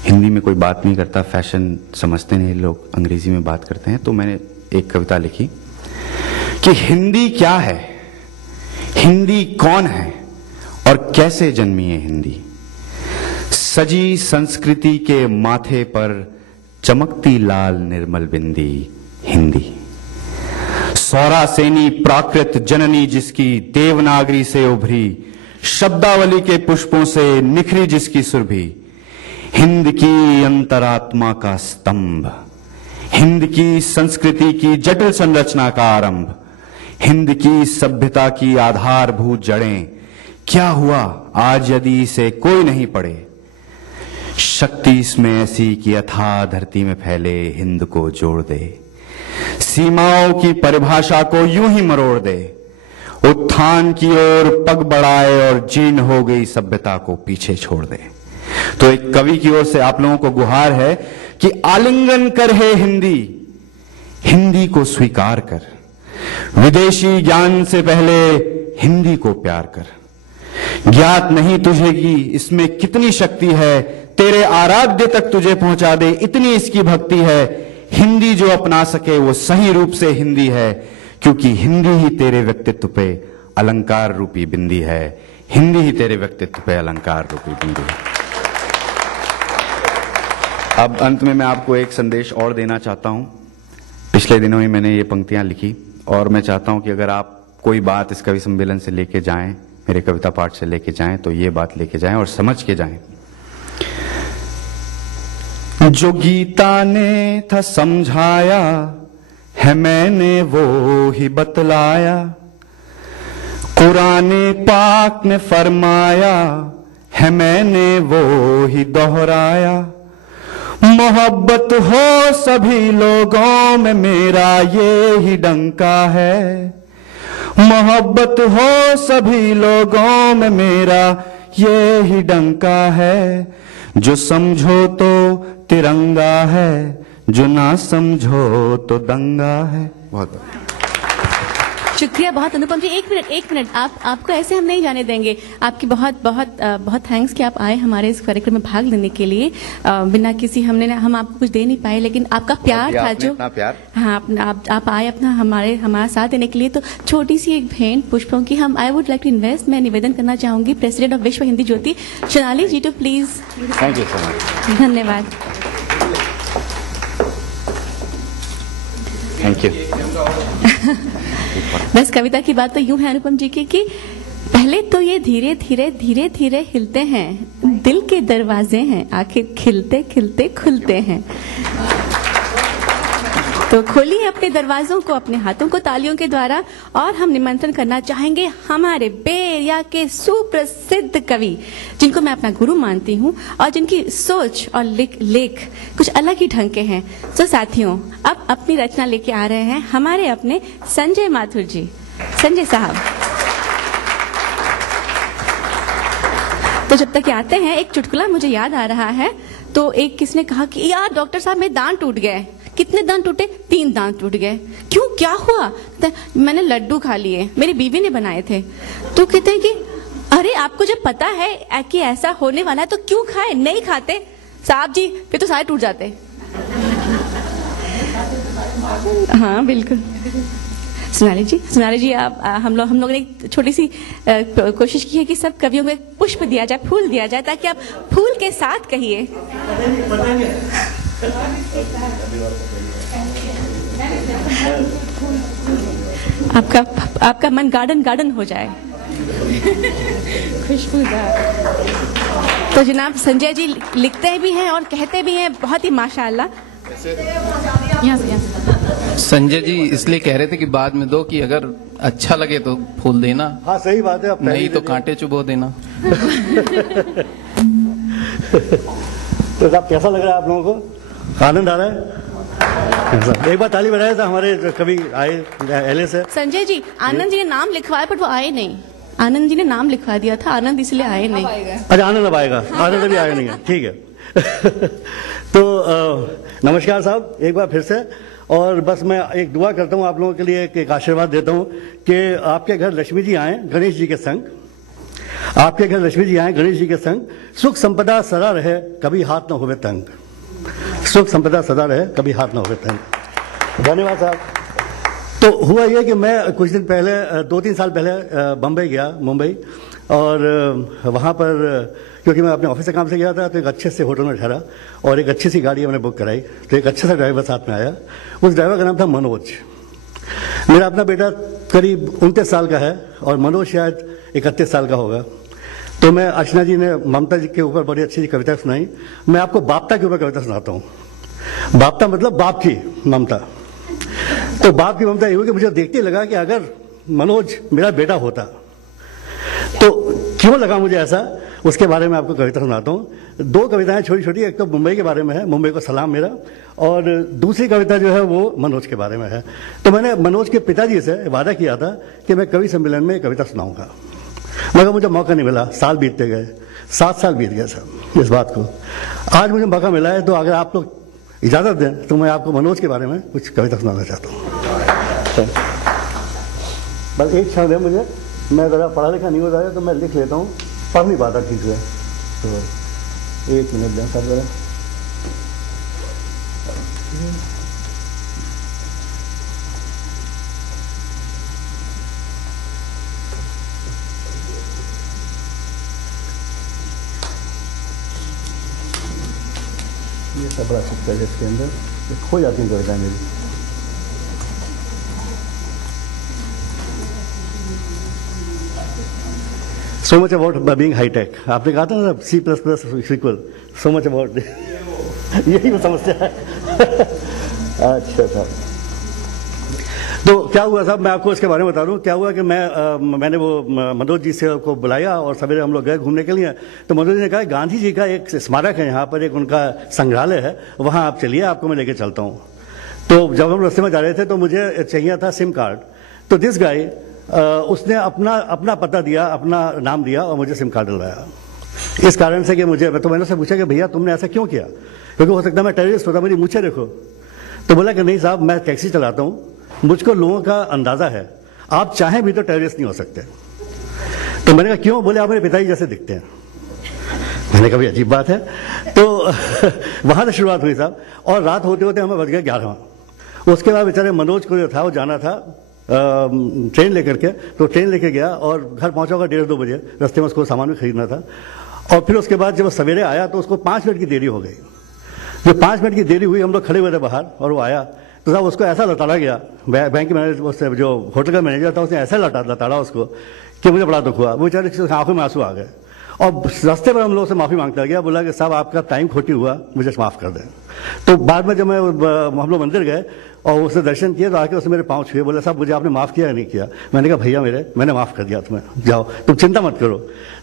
हिंदी में कोई बात नहीं करता, फैशन समझते नहीं लोग, अंग्रेजी में बात करते हैं। तो मैंने एक कविता लिखी कि हिंदी क्या है, हिंदी कौन है और कैसे जन्मी है हिंदी। सजी संस्कृति के माथे पर चमकती लाल निर्मल बिंदी हिंदी। सौरासेनी प्राकृत जननी जिसकी देवनागरी से उभरी, शब्दावली के पुष्पों से निखरी जिसकी सुरभि। हिंद की अंतरात्मा का स्तंभ, हिंद की संस्कृति की जटिल संरचना का आरंभ, हिंद की सभ्यता की आधारभूत जड़ें। क्या हुआ आज यदि इसे कोई नहीं पढ़े। शक्ति इसमें ऐसी कि अथाह धरती में फैले, हिंद को जोड़ दे, सीमाओं की परिभाषा को यूं ही मरोड़ दे। उत्थान की ओर पग बढ़ाए और जीर्ण हो गई सभ्यता को पीछे छोड़ दे। तो एक कवि की ओर से आप लोगों को गुहार है कि आलिंगन कर है हिंदी, हिंदी को स्वीकार कर। विदेशी ज्ञान से पहले हिंदी को प्यार कर। ज्ञात नहीं तुझे कि इसमें कितनी शक्ति है, तेरे आराध्य तक तुझे पहुंचा दे इतनी इसकी भक्ति है। हिंदी जो अपना सके वो सही रूप से हिंदी है, क्योंकि हिंदी ही तेरे व्यक्तित्व पे अलंकार रूपी बिंदी है। हिंदी ही तेरे व्यक्तित्व पे अलंकार रूपी बिंदी है। अब अंत में मैं आपको एक संदेश और देना चाहता हूं। पिछले दिनों ही मैंने ये पंक्तियां लिखी और मैं चाहता हूं कि अगर आप कोई बात इस कवि सम्मेलन से लेके जाएं, मेरे कविता पाठ से लेके जाएं, तो ये बात लेके जाएं और समझ के जाएं। जो गीता ने था समझाया है मैंने वो ही बतलाया, कुराने पाक ने फरमाया है मैंने वो ही दोहराया। मोहब्बत हो सभी लोगों में मेरा ये ही डंका है, मोहब्बत हो सभी लोगों में मेरा ये ही डंका है। जो समझो तो तिरंगा है, जो ना समझो तो दंगा है। बहुत शुक्रिया बहुत अनुपम जी। एक मिनट आपको ऐसे हम नहीं जाने देंगे। आपकी बहुत बहुत बहुत थैंक्स कि आप आए हमारे इस कार्यक्रम में भाग लेने के लिए। बिना किसी हम आपको कुछ दे नहीं पाए, लेकिन आपका प्यार था जो प्यार। हाँ, आप आए अपना हमारा साथ देने के लिए। तो छोटी सी एक भेंट पुष्पों की हम I would like to invest. मैं निवेदन करना चाहूंगी president of Vishwa Hindi Jyoti Sonali ji to please. Thank you so much. धन्यवाद। Thank you. बस कविता की बात तो यूं है अनुपम जी की कि पहले तो ये धीरे धीरे हिलते हैं, दिल के दरवाजे हैं, आखिर खिलते खिलते खुलते हैं। तो खोलिए अपने दरवाजों को, अपने हाथों को तालियों के द्वारा। और हम निमंत्रण करना चाहेंगे हमारे बे एरिया के सुप्रसिद्ध कवि, जिनको मैं अपना गुरु मानती हूँ और जिनकी सोच और लेख कुछ अलग ही ढंग के हैं। तो साथियों, अब अपनी रचना लेके आ रहे हैं हमारे अपने संजय माथुर जी। संजय साहब, तो जब तक आते हैं, एक चुटकुला मुझे याद आ रहा है। तो एक किसने कहा कि यार डॉक्टर साहब मेरे दांत टूट गए। कितने दांत टूटे? 3 दांत टूट गए। क्यों, क्या हुआ? तो मैंने लड्डू खा लिए, मेरी बीवी ने बनाए थे। तो कहते हैं कि अरे आपको जब पता है कि ऐसा होने वाला है तो क्यों खाए? नहीं खाते साहब जी, फिर तो सारे टूट जाते। हाँ बिल्कुल। सोनाली जी आप हम लोगों ने एक छोटी सी कोशिश की है कि सब कवियों को एक पुष्प दिया जाए, फूल दिया जाए, ताकि आप फूल के साथ कहिए। आपका मन गार्डन हो जाए, खुशबूदार। तो जनाब संजय जी लिखते भी हैं और कहते भी हैं बहुत ही माशाअल्लाह। संजय जी इसलिए कह रहे थे कि बाद में दो, कि अगर अच्छा लगे तो फूल देना। हाँ सही बात है, नहीं तो कांटे चुभो देना। तो साहब कैसा लग रहा है आप लोगों को? आनंद आ रहा है? एक बार ताली बजाया था हमारे कभी आए एलए से। संजय जी, आनंद जी ने नाम लिखवाया पर वो आए नहीं। आनंद जी ने नाम लिखवा दिया था, आनंद इसलिए आए नहीं। अच्छा आनंद अब आएगा, आनंद अभी आया नहीं है, ठीक है। तो नमस्कार साहब एक बार फिर से। और बस मैं एक दुआ करता हूँ आप लोगों के लिए, एक आशीर्वाद देता हूँ कि आपके घर लक्ष्मी जी आए गणेश जी के संग, आपके घर लक्ष्मी जी आए गणेश जी के संग। सुख संपदा सदा रहे, कभी हाथ न होवे तंग। सुख संपदा सदा रहे, कभी हाथ न होवे तंग। धन्यवाद साहब। तो हुआ ये कि मैं कुछ दिन पहले 2-3 साल पहले बम्बई गया, मुंबई, और वहाँ पर क्योंकि मैं अपने ऑफिस से काम से गया था, तो एक अच्छे से होटल में ठहरा और एक अच्छी सी गाड़ी मैंने बुक कराई। तो एक अच्छा सा ड्राइवर साथ में आया। उस ड्राइवर का नाम था मनोज। मेरा अपना बेटा करीब 29 साल का है और मनोज शायद 31 साल का होगा। तो मैं अर्चना जी ने ममता जी के ऊपर बड़ी अच्छी कविता सुनाई। मैं आपको बापता के ऊपर कविता सुनाता हूँ। बापता मतलब बाप की ममता। तो बाप की ममता ये हुई कि मुझे देखते लगा कि अगर मनोज मेरा बेटा होता तो क्यों लगा मुझे ऐसा, उसके बारे में आपको कविता सुनाता हूँ। 2 कविताएं छोटी छोटी, एक तो मुंबई के बारे में है, मुंबई को सलाम मेरा, और दूसरी कविता जो है वो मनोज के बारे में है। तो मैंने मनोज के पिताजी से वादा किया था कि मैं कवि सम्मेलन में कविता सुनाऊंगा, मगर मुझे मौका नहीं मिला। साल बीतते गए, 7 साल बीत गए सर इस बात को। आज मुझे मौका मिला है, तो अगर आप लोग इजाज़त दें तो मैं आपको मनोज के बारे में कुछ कविता सुनाना चाहता हूँ। बस एक क्षण दें मुझे, मैं ज़रा पढ़ा लिखा नहीं हो जाए तो मैं लिख लेता हूँ, पढ़ नहीं पाता ठीक से। तो 1 मिनट दें सर ज़रा। ये सब बड़ा चिपका है इसके अंदर, ये खो जाती हैं कविताएं मेरी। So much about being hi tech, आपने कहा था ना C++ sequel, so much about यही वो समस्या है। अच्छा साहब, तो क्या हुआ साहब, मैं आपको इसके बारे में बता दूं। क्या हुआ कि मैंने वो मनोज जी से को बुलाया और सवेरे हम लोग गए घूमने के लिए। तो मनोज जी ने कहा गांधी जी का एक स्मारक है यहाँ पर, एक उनका संग्रहालय है, वहाँ आप चलिए, आपको मैं लेके चलता हूँ। तो जब हम रास्ते में जा रहे थे तो मुझे चाहिए था सिम कार्ड। तो दिस गाय उसने अपना पता दिया, अपना नाम दिया और मुझे सिम कार्ड डलवाया। इस कारण से कि मुझे, तो मैंने उससे पूछा कि भैया तुमने ऐसा क्यों किया, क्योंकि हो सकता है मैं टेररिस्ट होता, मेरी मूछें देखो। तो बोला कि नहीं साहब, मैं टैक्सी चलाता हूँ, मुझको लोगों का अंदाजा है, आप चाहें भी तो टेररिस्ट नहीं हो सकते। तो मैंने कहा क्यों? बोले आप मेरे पिताजी जैसे दिखते हैं। मैंने कहा भी अजीब बात है। तो वहां से शुरुआत हुई साहब, और रात होते होते हमें बज गया 11। उसके बाद बेचारे मनोज को जो था वो जाना था ट्रेन लेकर के, तो ट्रेन लेके गया और घर पहुंचा होगा 1:30-2 बजे। रास्ते में उसको सामान भी खरीदना था। और फिर उसके बाद जब वो सवेरे आया तो उसको 5 मिनट की देरी हो गई। जो 5 मिनट की देरी हुई, हम लोग खड़े हुए थे बाहर और वो आया, तो साहब उसको ऐसा लताड़ा गया, बैंक के मैनेजर, जो होटल का मैनेजर था, उसने ऐसा लताड़ा उसको कि मुझे बड़ा दुख हुआ। वो बेचारे आंखों में आंसू आ गए। और रास्ते पर हम लोग से माफ़ी मांगता गया, बोला कि साहब आपका टाइम खोटी हुआ, मुझे माफ़ कर दें। तो बाद में जब हम लोग मंदिर गए और उससे दर्शन किए तो आके उसने मेरे पाँव छुए, बोले साहब मुझे आपने माफ़ किया या नहीं किया? मैंने कहा भैया मैंने माफ़ कर दिया तुम्हें, जाओ तुम चिंता मत करो।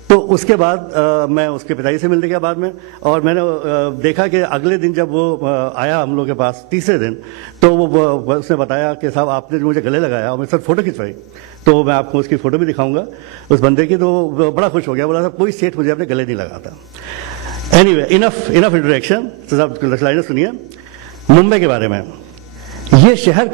तो उसके बाद मैं उसके पिताजी से मिलने गया बाद में, और मैंने देखा कि अगले दिन जब वो आया हम लोग के पास, तीसरे दिन, तो वो उसने बताया कि साहब आपने जो मुझे गले लगाया और मेरे साथ फ़ोटो खिंचवाई, तो मैं आपको उसकी फ़ोटो भी दिखाऊंगा उस बंदे की। तो बड़ा खुश हो गया, बोला साहब कोई सेठ मुझे अपने गले नहीं लगाता। Anyway, enough introduction. तो साहब लाइनें सुनिए मुंबई के बारे में। ये शहर